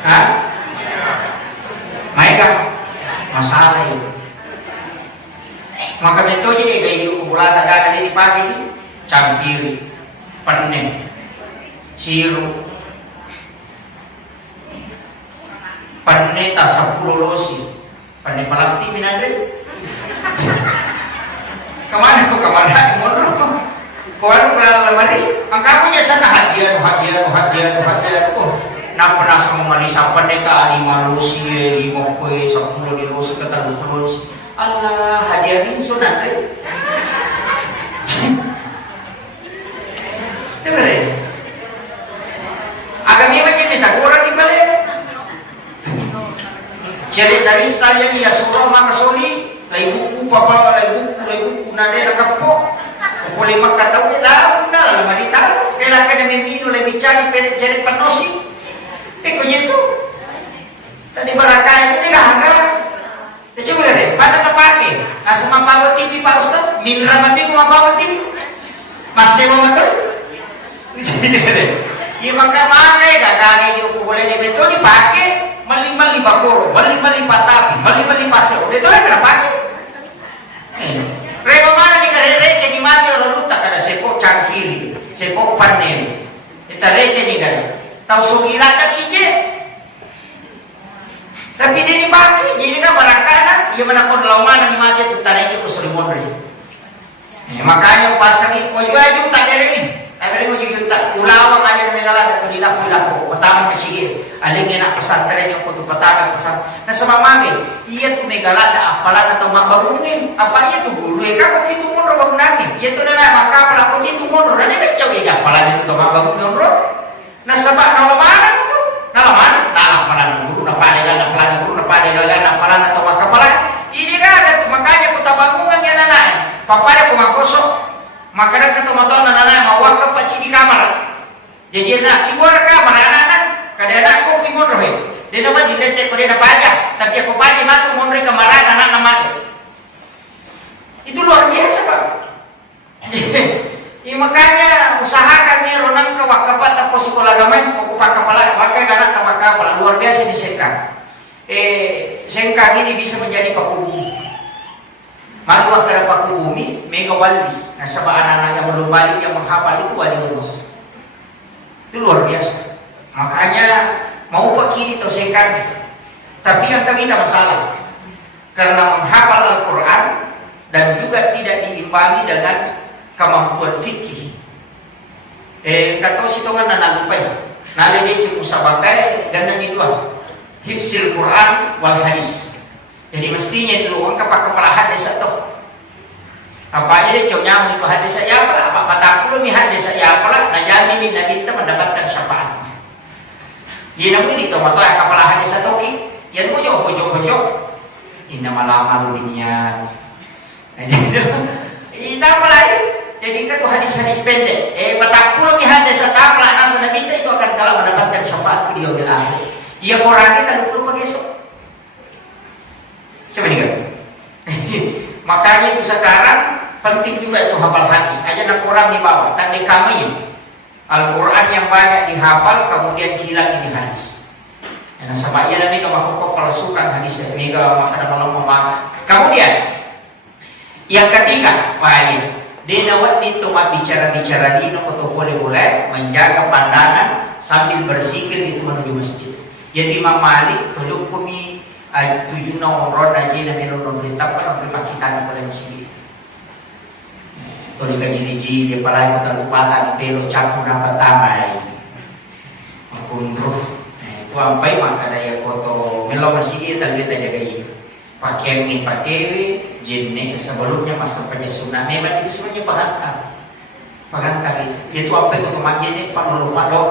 Hah? Mereka masalah itu. Maka metode ini gaya kumpulan ada di pagi itu campiri, penne, sirup, penne tasapulolosi, penne plastik minadre. Kemana kemana? Kau ada lemari? Angkat punya sana hadiah. Oh. Nak pernah sama marisa pendeka di malusi di mokwe 10 di bos kata terus Allah hadiahin sunat Dengar agami macam ni tak orang di balik. Jadi dari style yang surah maka soli, lagi buku papa, lagi buku nade nak kapok. Boleh makan tahu ni lah, lah mari tahu. Kailan ka na mimino lagi cari cari panosi. Kunya itu. Tadi barakah ini dah. Coba lihat, pada terpakai. Asa mampawa TV Pak Ustaz, minra mati ko mampawa TV. Masih mau betul? Iya maka mana gagangnya juga boleh dibetul dipakai mali-mali bakoro, mali-mali patapi, mali-mali pasir. Itu kan kena pakai. Reba mana ni reke di mati orang luta kada sepok cangkiri, sepok panen. Kita reke ni kan. Tahu sugira ada kije. Tapi dia dipakai, jadi nak barakana, ia menakut lawan ni mati tu tarik ke selimut ni. Makanya pasal ni, wajib tak ada ni. Tapi mo yung ulawa kanya ng nilala at tulila-pula po matama kasi alingin ang pasantren yung kutupatama pasang nasa mamagi iya tumigala na apala na tumababungin apa iya tuguloy ka kung ito mo bang natin iya to na na makapala kung ito mo na nagkatsaw iya apala nito tumababungin ro nasa ba nalamanan ito nalapala ng guru napala na tumakapala hindi ka agad makanya kutababungan yan na papada kumakosok makanan ketemu na nanay mawag ka pa di kamar. Jadi nak keluar kamar anak-anak kada anak ko kimon rohe. Dia naman dilete ko dia na paja, tapi ako paja matu monre kamar anak naman. Itu luar biasa, Pak. Makanya usahakan ni ronang ka wakapat ako sekolah gaman ko pakapala pakai anak ka pakapala luar biasa di Sengkang. Sengkang ini bisa menjadi pakubumi. Maluwag ka ng pakubumi, may kawali. Nasa anak-anak yang belum balik, yang menghafal itu wali Allah. Itu luar biasa. Makanya mau pakini atau Sengkang. Tapi yang kami tak masalah. Karena menghafal Al-Quran dan juga tidak diimbangi dengan kemampuan fikih. Kata si tongan na nalupay. Nalilin si musabakai dan yang dua. Hifzil Quran wal hadis. Jadi mestinya itu orang kepala hadis atau apa aja dia cowoknya itu hadis saya apa kata puluh nih hadis saya apa najamin ini nabi kita mendapatkan syafaatnya. Dia namun itu atau kepala hadis atau ki yang mau jauh ini malah malunya. Itu apa lagi? Jadi itu hadis-hadis pendek. Kata puluh nih hadis atau apa nasa nabi itu akan kalah mendapatkan syafaat dia bil akhir. Ia orang kita 20 besok. Coba nih kan. Makanya itu sekarang penting juga itu hafal hadis. Aja nak Quran di bawah. Tanda kami Al-Quran yang banyak dihafal kemudian hilang ini hadis. Karena sebabnya nanti kalau palsukan hadis ini maka malam kemudian yang ketiga, baik. Dinawat itu bicara-bicara dino atau boleh menjaga pandangan sambil bersikir itu menuju masjid. Jadi Imam Malik tolong kami 7 orang aja na meron ng berita pa ang ipakita na pala si Tuli ka jiniji dia pala ko talupatan pero chapo na patamay makunro itu ampai maka daya koto melo masih tali ta jaga ini pakai ni pakai jinne sebelumnya masa penyusunan memang itu semuanya paganta itu ampai koto majene panuluma do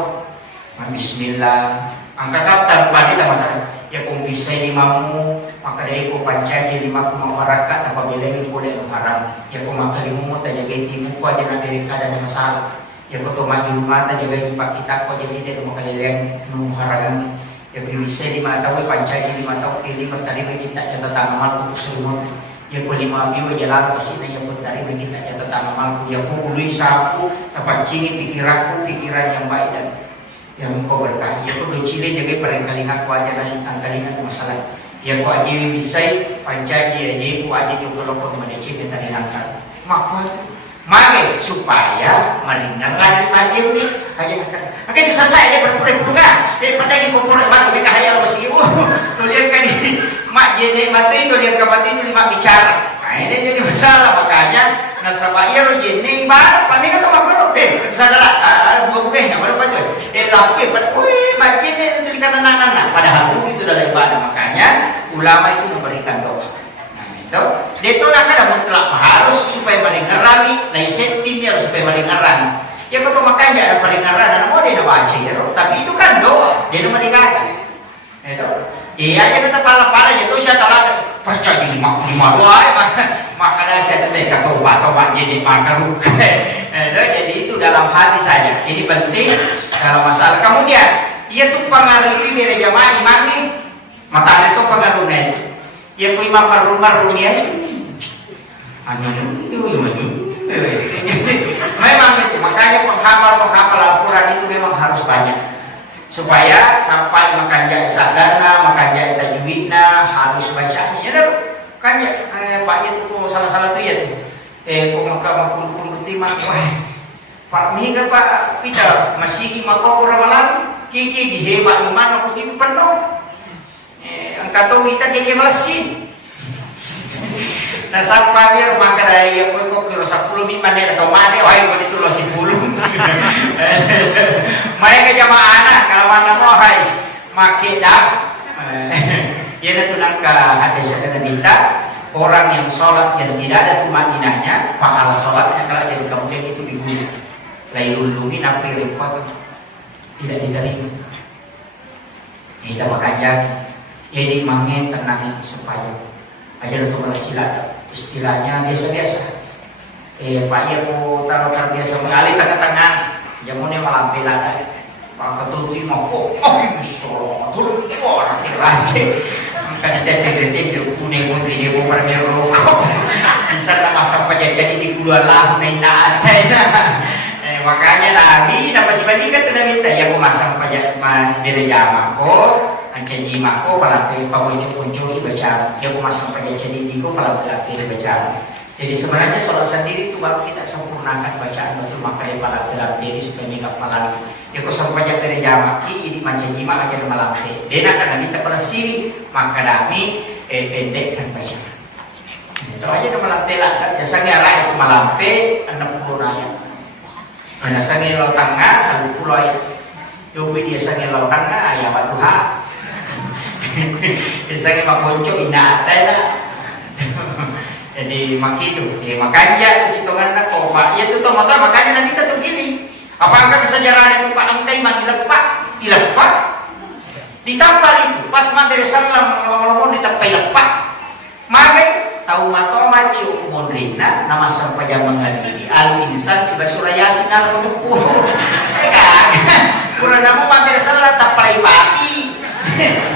bismillah angkat daftar padi teman-teman ya kung bisa limamu maka dari ko pancaji lima kumamarakat apabila ini boleh mengharang ya kung makalimu taja gaiti ko aja na dari kada masalah ya ko to maju mata jaga ipa kita ko jadi tidak makalilian mengharang ya kung bisa lima tahu pancaji lima tahu lima tadi kita catat amal ko semua ya ko lima biwa jalan pasti na ya ko tadi kita catat amal ya ko ului sapu tapancing pikiran yang baik dan yang kau berkah, ya kau bercile jaga perengkalingan kau aja dan angkalingan masalah. Ya kau aja bisa pancaji aja kau aja juga lokor meneci kita dilanggar. Maka mari supaya meringan lagi pagi ini aja akan itu selesai dia berpura-pura. Pada ini kau pura batu mereka hayal masih ibu. Tuh lihat kan ini mak jadi mati tuh lihat ke mati itu lima bicara. Nah ini jadi masalah makanya nasabah ya rojini bar kami kan tak perlu. Saudara ada buka-bukanya baru baca. Lakukan makin itu dikatakan anak-anak. Padahal itu adalah ibadah. Makanya ulama itu memberikan doa. Nah itu. Dia itu nak ada mutlak harus supaya mendengarami. Lain tim harus supaya mendengarami. Ya kau makan ya ada peringatan dan mau dia baca ya, tapi itu kan doa, dia meninggalkan. Itu, iya aja tetap pala itu saya telah percaya di lima makanya saya tetap kata obat jadi makan jadi itu dalam hati saja. Ini penting dalam masalah. Kemudian dia tuh pengaruhi dari jamaah imam nih, mata itu pengaruhnya. Dia pun imam rumah-rumahnya, memang itu makanya penghafal Al-Quran itu memang harus banyak supaya sampai makan jaya sadana, makan jaya tajwidna harus bacanya. Ya dah, kan ya, Pak itu salah tuh ya tuh. Kok makam timah, Pak ni kan Pak Peter masih makam orang malam, kiki dihebat iman aku itu penuh. Angkat tu kita kiki masih. Nah sampai biar makan ayam kok kira 10 mana atau mana wahai kau itu losi puluh. Mereka jamaah anak kalau mana mau hais makin dah. Ia tu nak hadis kata minta orang yang sholat yang tidak ada tumaninahnya pahala sholatnya kalau jadi kemudian itu digunakan. Lailul lumi napi repot tidak diterima. Ini kita makanya ini mangen tenang supaya ajar untuk bersilat. Istilahnya biasa-biasa. Pak ya mau taruh biasa mengalir tengah-tengah, jamunya malam pelada. Pak ketuti mau kok, musuh, turun orang rantai. Makanya tete kuning ini mau bermerok. Bisa nama sampai jadi di bulan lah, naik makanya Nabi dapat sebandingkan dengan minta ya aku masang pajak dari jamako. Ancaji mako palape pamuncul baca dia masang pada jadi digo palape baca. Jadi sebenarnya sholat sendiri itu baru kita sempurnakan bacaan betul makanya palape jadi supaya enggak palang. Dia kok sampai dari jamaki ini mancaji mak aja malampe. Dia nak minta pelesiri maka kami pendekkan bacaan. Itu aja malampe lah. Jasanya lah itu malampe 60 ayat. Karena sange lo tangga 30 ayat. Yo dia sange lo tangga ayat Tuhan. Biasanya mak boncok indah lah. Jadi makitu, makanya situngan nak koma. Ya tu tomato makanya nanti kita gini. Apakah kesejarahan itu Pak Angkai manggil Pak, ilepak. Ditampar itu pas mampir salam ngomong ditapai lepak. Makai tahu mato mati umurina nama sampai zaman ngadi al insan si basurayasi dalam buku. Kurang nama mampir salam tapai pagi.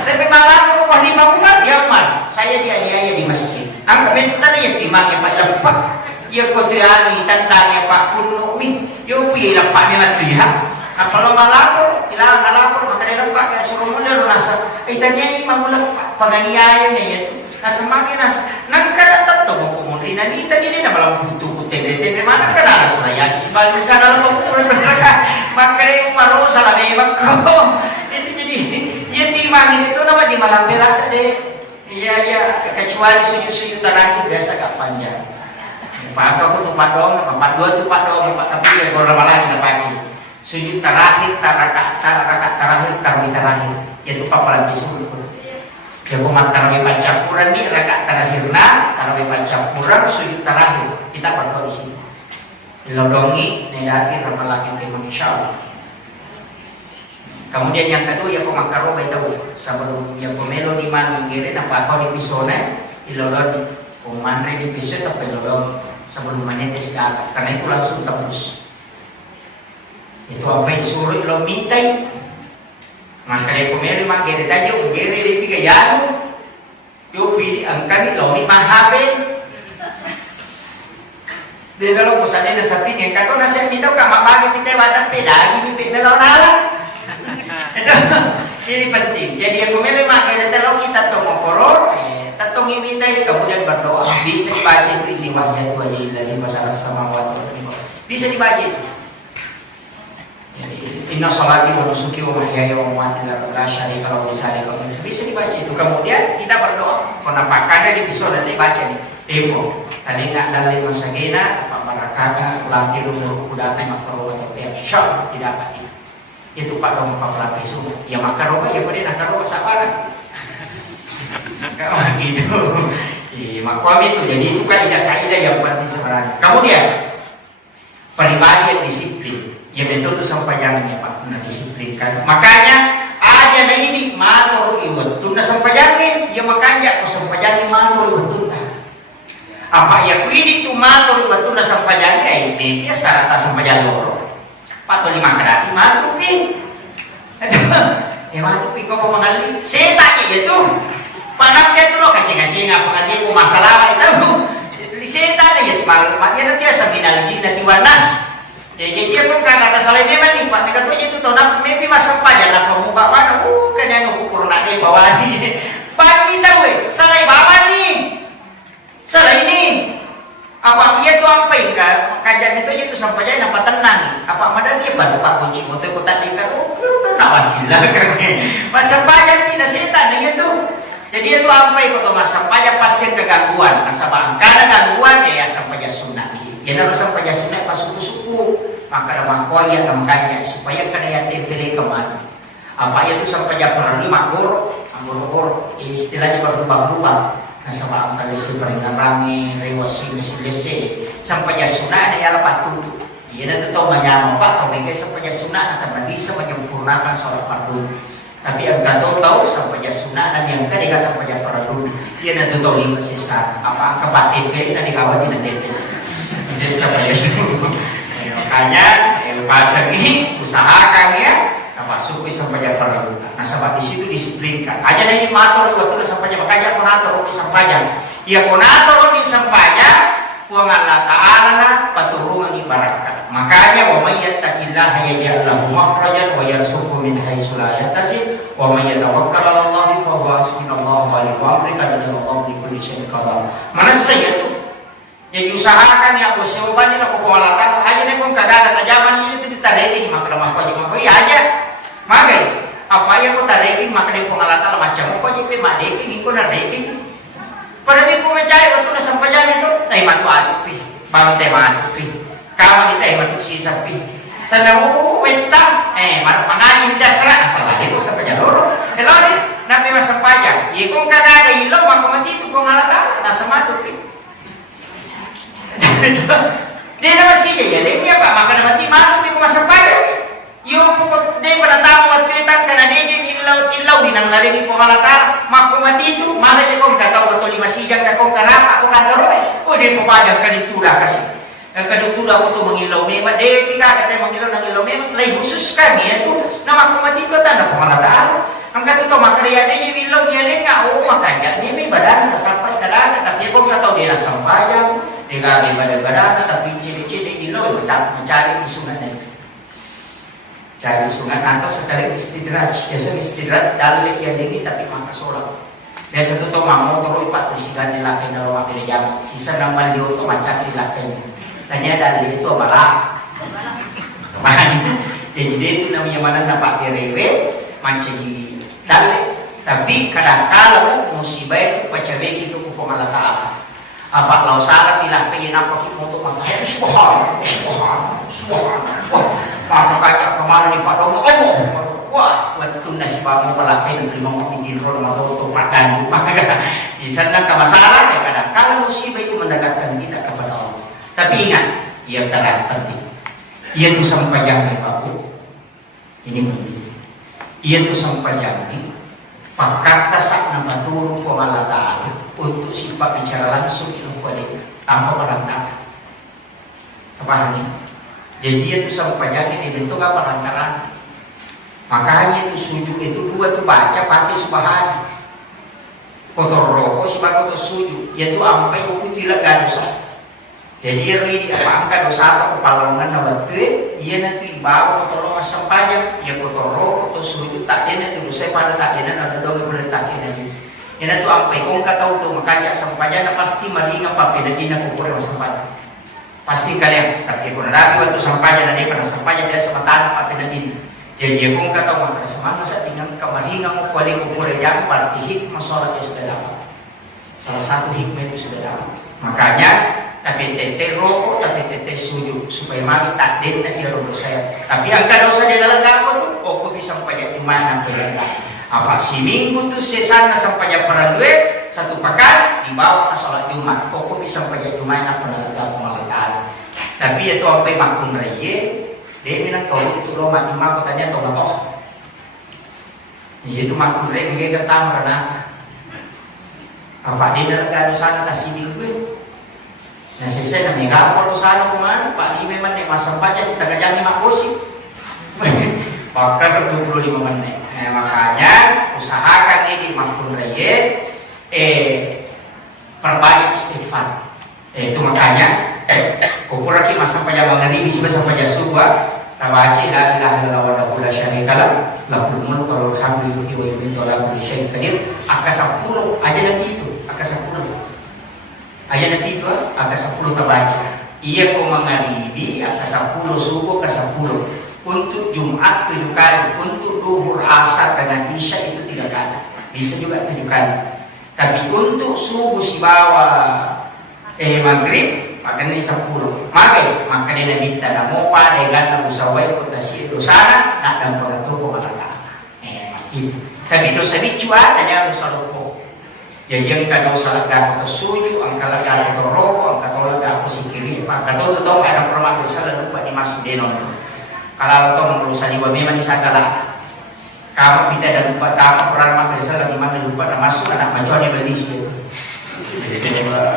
Tapi malam rumah 5 umat ya umat saya dia di masjid angka minta dia timangnya Pak lepak dia kotiani tandanya Pak Punumi yo pi lepaknya mati ya kalau malam hilang lapor maka dia lepak ya suruh mundur rasa tanya imam lepak penganiayanya ya nah semakin nangka tetap mau kemudian nanti tadi dia malam butuh tete mana kan ada suraya sebalik sana lo maka dia umar salah memang jadi timang itu nama di malam berat deh. Iya kecuali sujud terakhir biasa agak panjang. Pak aku tuh padong, Pak dua tuh padong, Pak tapi ya kalau lagi nggak pagi. Sujud terakhir, rakaat terakhir, tarawih terakhir, yaitu papalan besok. Ya kumat tarawih pancapuran nih rakaat terakhirna, tarawih pancapuran sujud terakhir kita berdoa di sini. Lodongi negari ramalaki timun insyaallah. Kemudian yang kedua ya komakaro baitahu sebelum ya komelo di mana ngire apa di pisone ilodon komandre di pisone tapi ilodon sebelum menetes darah karena itu langsung tembus itu apa yang suruh lo mintai maka ya komelo mangire aja ungire di tiga yanu yo pilih angka ni lo ni mahabe de dalam pusatnya sapi ni kato nasi minta kama bagi kita wadah pedagi pipi melonala. Ini penting. Jadi aku memang kalau kita tongokoro, tatong imitay kemudian berdoa bisa dibaca itu ini wahya tu dari masalah samawat bisa dibaca. Jadi inna sholati wa nusuki wa mahyaya wa mamati la syarika lahu bisa dibaca itu. Kemudian kita berdoa. Penampakannya di episode nanti baca nih. Ebo tadi nggak dalil masagena apa barakaka latih dulu udah makro atau ya syok tidak apa itu Pak dong Pak pelapis ya maka roba ya pada nak roba sabaran kayak gitu makwam itu jadi itu kaidah yang penting sebenarnya. Kemudian pribadi yang disiplin Ya betul tuh sampayangnya Pak, nah disiplinkan. Makanya ada na ini matur iwat tuna sampayangin, ya makanya ko sampayangin matur iwat tuna. Apa ya ku ini tu matur iwat tuna sampayangin ay media sarata sampayang loro. Pato 5 kadati matur pi. Matur pi ko pamangali. Seta ya tuh. Panap dia tuh lo kacing-kacing apa ngali ko masalah itu. Seta na ya malu matnya nanti asa binalji nanti wanas. Ya jadi aku kata salah memang nih Pak, mereka tuh itu tuh nak maybe masa paja nak pemuka mana, kanya nuku kurna deh bawah nih, pagi tahu salah bawah nih, salah ini, apa dia tuh apa enggak, kajian itu sampai aja nampak tenang nih, apa mana dia pada Pak kunci motor kota nih kan, nak wasilah kan, masa paja nih setan nih itu, jadi itu apa itu tuh masa paja pasti kegangguan, masa bangkana gangguan ya sampai aja sunnah. Ya harus sampai jasnya pas suku-suku maka nama koya makanya supaya kena ya tempele kemana apa itu sampai perlu makgur istilahnya berubah-ubah nah sama kali si peringkarangi rewasi ngesilese sampai jasuna ada yang lepas tutup ia nanti tahu banyak pak atau mereka sampai jasuna akan bisa menyempurnakan sholat fardu tapi yang tahu sampai jasuna dan yang kedua sampai fardu ia nanti tahu lima sisa apa kebat tempele dan dikawal di tempele seperti itu. Makanya pasar ini usahakan ya masuk sampai perlu. Nah sebab di situ disiplinkan. Aja lagi matur waktu sampainya makanya konator di sampainya. Ya konator di sampainya puang Allah Taala paturungan ibaratkan. Makanya wa may yattaqillaha yaj'al lahu makhrajan wa yarzuqhu min haitsu la yahtasib wa may yatawakkal 'ala Allah fa huwa hasbunallahu wa ni'mal wakil qad Allahu bi kulli syai'in qadir. Mana saya tuh ya usahakan ya bos jawabannya aku pewalatan aja nih kong kagak kata zaman ini tuh ditarekin maka lemah kau cuma kau ya aja magai apa ya kau tarekin maka di pengalatan macam kau jadi madekin kau narekin pada minggu mencari waktu na sampai jalan itu taiman tu aduk pi bang taiman pi kamu di taiman tu si sapi sana wentang mangaji di dasar asal aja kau sampai jalan hello nabi masa pajak ya kong kagak ada ilo maka mati itu pengalatan nasa matu pi dia nama sih ya dia apa maka nama ti malu di masa pada yo pokok dia pada tahu waktu itu karena dia jadi ilau di nang lari di pengalatan maka mati itu mana je kau kata waktu 5 sijang kau karapa aku kata roy dia pemajang kan itu dah kasih kan itu dah waktu mengilau memang dia kata mengilau memang lain khusus kan ya tu nama aku mati itu tanda pengalatan angkat itu maka dia ilau dia lengah makanya dia badan tak sampai kadang tapi kau kata dia sampaian dia badan tapi ciri-ciri ilo mencari di sungai itu cari sungai atau sekali istidraj biasa istidraj dalil yang ini tapi maka sholat biasa itu mau terus 4 sigan dilakukan dalam waktu jam sisa nama dia itu macam dilakukan tanya dalil itu malah jadi itu namanya mana nampak direwe macam dalil tapi kadang-kadang musibah itu pacabeki itu hukum Allah Ta'ala apa lau salah bilang pengen apa kita untuk mengatakan subhan wah makanya kemana nih Pak Domo wah waktu nasi babi pelakai itu terima mau tinggi roda atau untuk makan di sana tak masalah ya kadang kalau musibah itu mendekatkan kita kepada Allah tapi ingat yang penting ia itu sampai jangan Pak Bu ini penting ia itu sampai jangan pakat tasak nama turun Allah Ta'ala untuk sifat bicara langsung itu kepada tanpa perantara apa halnya jadi itu sampai jadi dibentuk apa lantaran makanya itu sujud itu dua tuh baca pakai subhana kotor rokok si kotor sujud yaitu sampai itu tidak dosa jadi ini apa angka dosa atau kepalongan waktu ia nanti bawa kotor rokok sampainya ya kotor rokok atau sujud tak dia nanti dosa pada tak dia ada dong boleh tak dia yan itu apa kung kataw to makanya sampaya na pasti malinga pa pinadina ko pure sampaya pasti kalian tapi kung narabi waktu sampaya na di pada sampaya dia sa matan pa pinadina jadi kung kataw makanya sama sa tinggal kamalinga mo kuali ko pure yang parti hikmah sholat ya sudah dapat salah satu hikmah itu sudah dapat makanya tapi tete rokok tapi tete sujud supaya mari takdir na iya rodo saya tapi angka dosa di dalam aku tuh aku bisa sampaya di mana kaya apa si minggu tuh sesana sampai para duit satu pekan dibawa ke sholat Jumat kok bisa sampai Jumat apa nggak malah tapi itu apa makun raya Dia bilang tahu itu lo mati mah katanya tahu toh. Itu makhluk dia begini ketang karena apa dia dalam keadaan sana tak sini gue. Nah selesai nanti kalau sana kemana Pak Li memang nih masa saja sih tak kerja 5 kursi. Maka 25 menit. Makanya usahakan ini makhluk raya perbanyak istighfar. Itu makanya kukuraki masa pajak mengerti bisa sampai jasuba tawaci la ilaha illallah wa la syarika lah lahul mulku wa lahul hamdu yuhyi wa yumiitu wa la kulli syai'in qadir. Angka 10 aja nanti itu, angka 10. Aja nanti itu, angka 10 tabaca. Iya ko mangaribi angka 10 subuh ke 10. Untuk Jumat 7 kali, untuk duhur asar dengan isya itu 3 kali. Bisa juga 7 kali. Tapi untuk subuh si bawah maghrib makanya 10 maka dia minta na mo pa dengan usaway ko tasi itu sana nak dan pagatuko malala gitu. Tapi dosa bicuan hanya dosa lupo jadi yang dosa laga atau suju ang kalaga atau rokok ang katolaga ako si kiri ang katoto ada permak dosa lupa di masuk denon kalau tong dosa di bumi man isagala kamu tidak ada lupa tahu permak dosa lagi mana lupa na masuk anak majuan di Malaysia.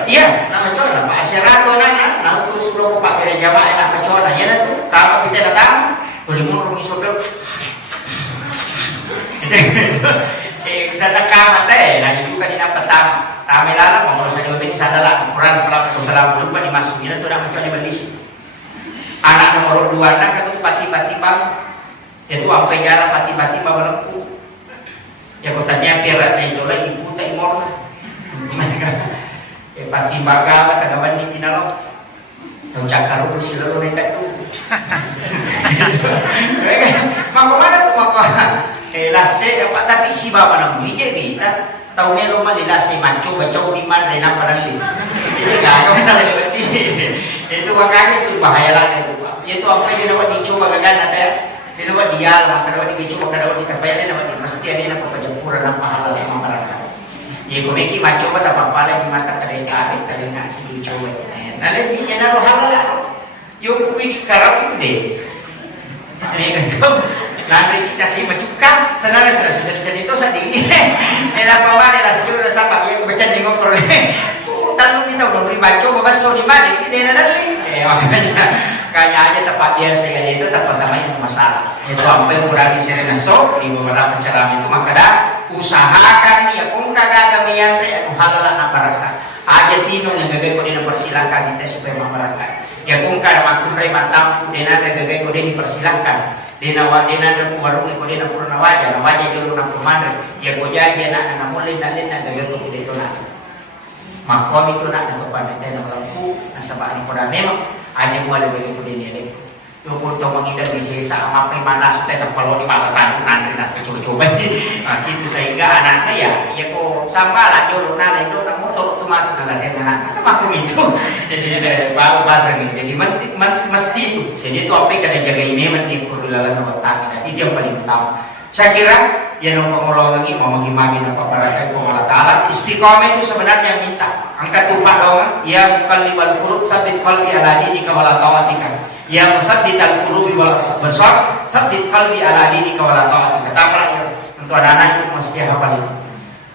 Iya, nama cona Pak Asyarato nana, nama terus belum Pak Kira Jawa enak cona ya tuh. Kalau kita datang, boleh murung isopel. Bisa tekam teh, nah itu kan ini petang. Tamelala kalau saya jawabin sadalah ukuran salam lupa dimasukin itu nama cona di Malaysia. Anak nomor 2 anak itu tiba-tiba itu sampai jalan tiba-tiba melengkung. Ya kotanya piara itu lah ibu tak imor. Pati baga tagawan ni tinalo tau cakar ko sila lo nekat tu mako mana ko mako lase apa tapi si baba na buije kita tau mero man lase macho bacho di man rena parali jadi enggak bisa lebih itu makanya itu bahaya lah itu apa yang dapat dicoba gagan ada dia dapat dial dapat dicoba dapat dikapaya dapat mesti ada yang pajapura na pahala sama barang. Ya kumiki maco pa tapapala yung mata kalay-kahit nga si Luchowe. Nalagyan niya na rohala. Yung kuwi karap itu deh. Nanti kita si macuka, sana na sila susunod dito sa tingin. Nila sa siguro sa pag yung bacan di mo problema. Tanong nito nung ribacho mabaso ni Madi, hindi na nalali. Kaya aja tapat dia saya itu tapat namanya masalah. Itu apa yang kurang saya nasok di beberapa cara itu maka usahakan ya kung kagagam yan anu halala na barangka aja tinong yang gagay ko din ang persilakan kita supaya mamarangka ya kung kagagam ray matam din na gagay ko din persilakan dinawa din na warung ko din ang purnawaja nawaja julu ng pumandre ya ko jaja na namulin na gagay ko dito na makom itu na pamintay ng lampu nasa baan ko na memang aja mo gagay ko din yan yung punto mengidap di sa apa mana sudah terpelu di balasan nanti nasi coba-coba gitu sehingga anaknya ya kok sampai jodoh nana itu orang motor otomatis nggak ada anak kan makam itu jadi baru bahasa ini jadi mesti itu jadi itu apa yang kita jaga ini mesti perlu lalu otak itu yang paling utama saya kira ya ngomong lagi mau magi-magi apa barangkali Allah Taala istiqomah itu sebenarnya minta angkat tumpah dong ya bukan libal kurut sabit qalbi ala dini kawala tawatika ya musaddidal qulubi wal absar saddid qalbi ala dinika wala ta'atika kata ya untuk anak-anak itu mesti hafal itu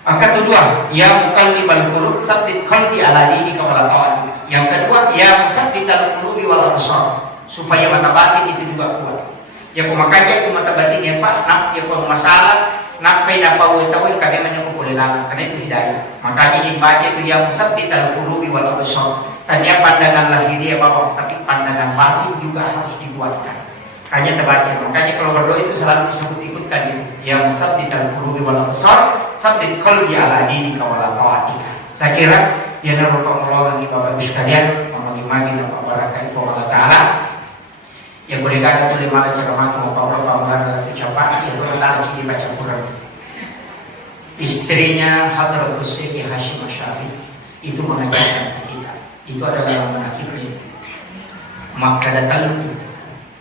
angka kedua ya muqallibal qulub saddid qalbi ala dinika wala ta'atika yang kedua ya musaddidal qulubi wal absar supaya mata batin itu juga kuat ya makanya itu mata batin ya Pak nak ya kalau masalah nak pay na pawit-awit kami man yung kulilang karena itu hidayah makanya dibaca itu ya musaddidal qulubi wal absar. Tadinya pandangan lahir dia Bapak, tapi pandangan batin juga harus dibuatkan. Hanya terbaca. Makanya kalau berdoa itu selalu disebut ikutkan itu. Ya musaddidal qulubi wal absar, saddid qalbi ala dinika wala ta'atika. Saya kira ya narupamulogan di Bapak Ibu sekalian, magi-magi na pabarakah itu Allah Ta'ala. Ya boleh kata tulis malah ceramah mau paula ucapan itu Allah Ta'ala baca Quran. Istrinya Hadratus Syekh Hashim Asy'ari itu mengajarkan itu adalah yang menakibnya maka datang itu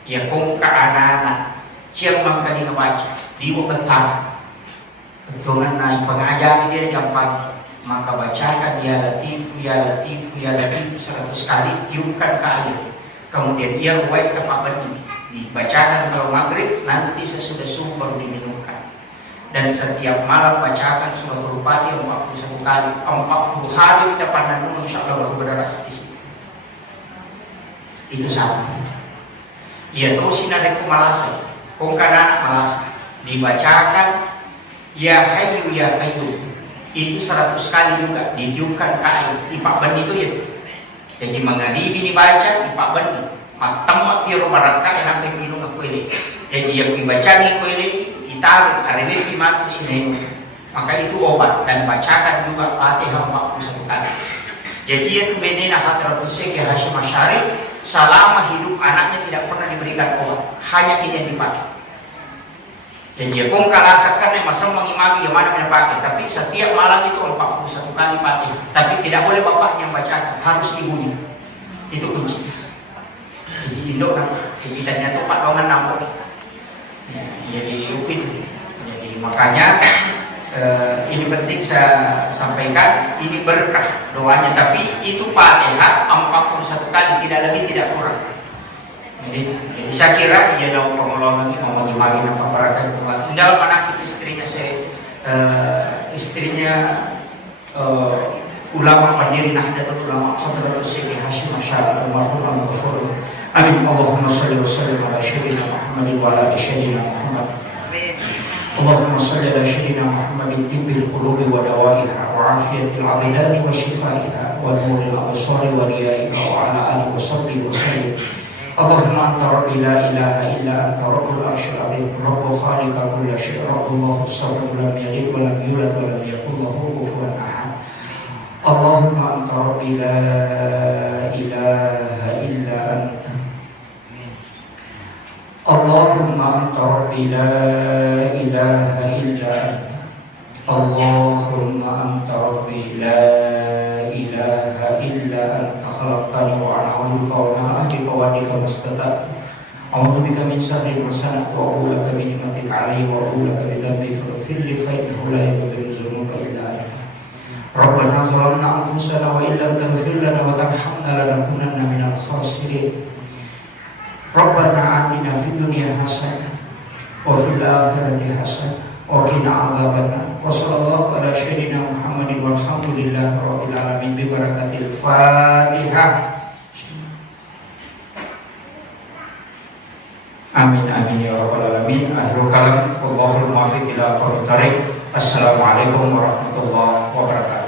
ya kung ka anak-anak siyang mangkali na wajah di mo betang betungan na pengajaran dia gampang maka bacakan ya latif ya latif ya latif 100 kali tiupkan ke ayat kemudian dia buat ke papan ini dibacakan kalau maghrib, nanti sesudah subuh baru diminumkan. Dan setiap malam bacakan suratul Fatihah 41 kali, 40 hari kita pandang dulu, insya Allah baru berderas di situ. Itu sama. Ya tuh sinadek kemalasan, kongkana malasa dibacakan ya hayyu ya qayyum. Itu 100 kali juga ditiupkan ke air. Ipak ben itu ya. Jadi menghadipi dibaca ipak ben. Mas tamat dia barangkali sampai minum ke kuili. Jadi yang dibaca di kuili ditaruh arene di matu sini. Maka itu obat dan bacakan juga Fatihah 41 kali. Jadi itu benena Hadratus Syekh Hasyim Asy'ari selama hidup anaknya tidak pernah diberikan obat, hanya ini yang dipakai. Jadi dia pun kalasakan yang masal mengimagi yang mana yang pakai, tapi setiap malam itu 41 kali Fatihah. Tapi tidak boleh bapaknya bacakan, harus ibunya. Itu kunci. Jadi induk kan, kita nyatu pak dongan nampok. Ya, jadi itu. Jadi makanya ini penting saya sampaikan, ini berkah doanya, tapi itu Fatihah 41 kali, tidak lebih tidak kurang. Jadi saya kira dia dalam pengelolaan ini mau dibagi apa berkah itu. Dalam anak itu istrinya ulama pendiri Nahdlatul Ulama Hadratus Syekh Hasyim Asy'ari Almarhum. Amin. Allahumma shalli wa sallim ala sayyidina Muhammad wa ala ali sayyidina Muhammad. اللهم صل على سيدنا محمد طب القلوب ودوائها وعافية العضلات وشفائها ونور الأبصار وريائها وعلى آله وصحبه وسلم. اللهم أنت ربي لا إله إلا أنت رب العرش العظيم رب خالق كل شيء رب الله الصمد لم يلد ولم يولد ولم يكن له كفوا أحد. اللهم أنت ربي لا إله إلا أنت. اللهم أنت ربي لا إله إلا أنت. اللهم أنت ربي لا إله إلا أنت خلقتني وأنا عبدك وأنا أهلك وأهلك ما استطعت. أعوذ بك من شر ما صنعت وأعوذ بك بنعمتك علي وأعوذ بك بذنبي فاغفر لي فإنه لا يغفر الذنوب إلا أنت. ربنا ظلمنا أنفسنا وإن لم تغفر لنا وترحمنا لنكونن من الخاسرين. ربنا آتنا في الدنيا حسنة وفي الآخرة حسنة وقنا عذاب النار. وصلى الله على سيدنا محمد والحمد لله رب العالمين ببركة الفاتحة. Amin amin ya rabbal alamin. Akhirul kalam, wallahul muwaffiq ila aqwamit thariq. Assalamualaikum warahmatullahi wabarakatuh.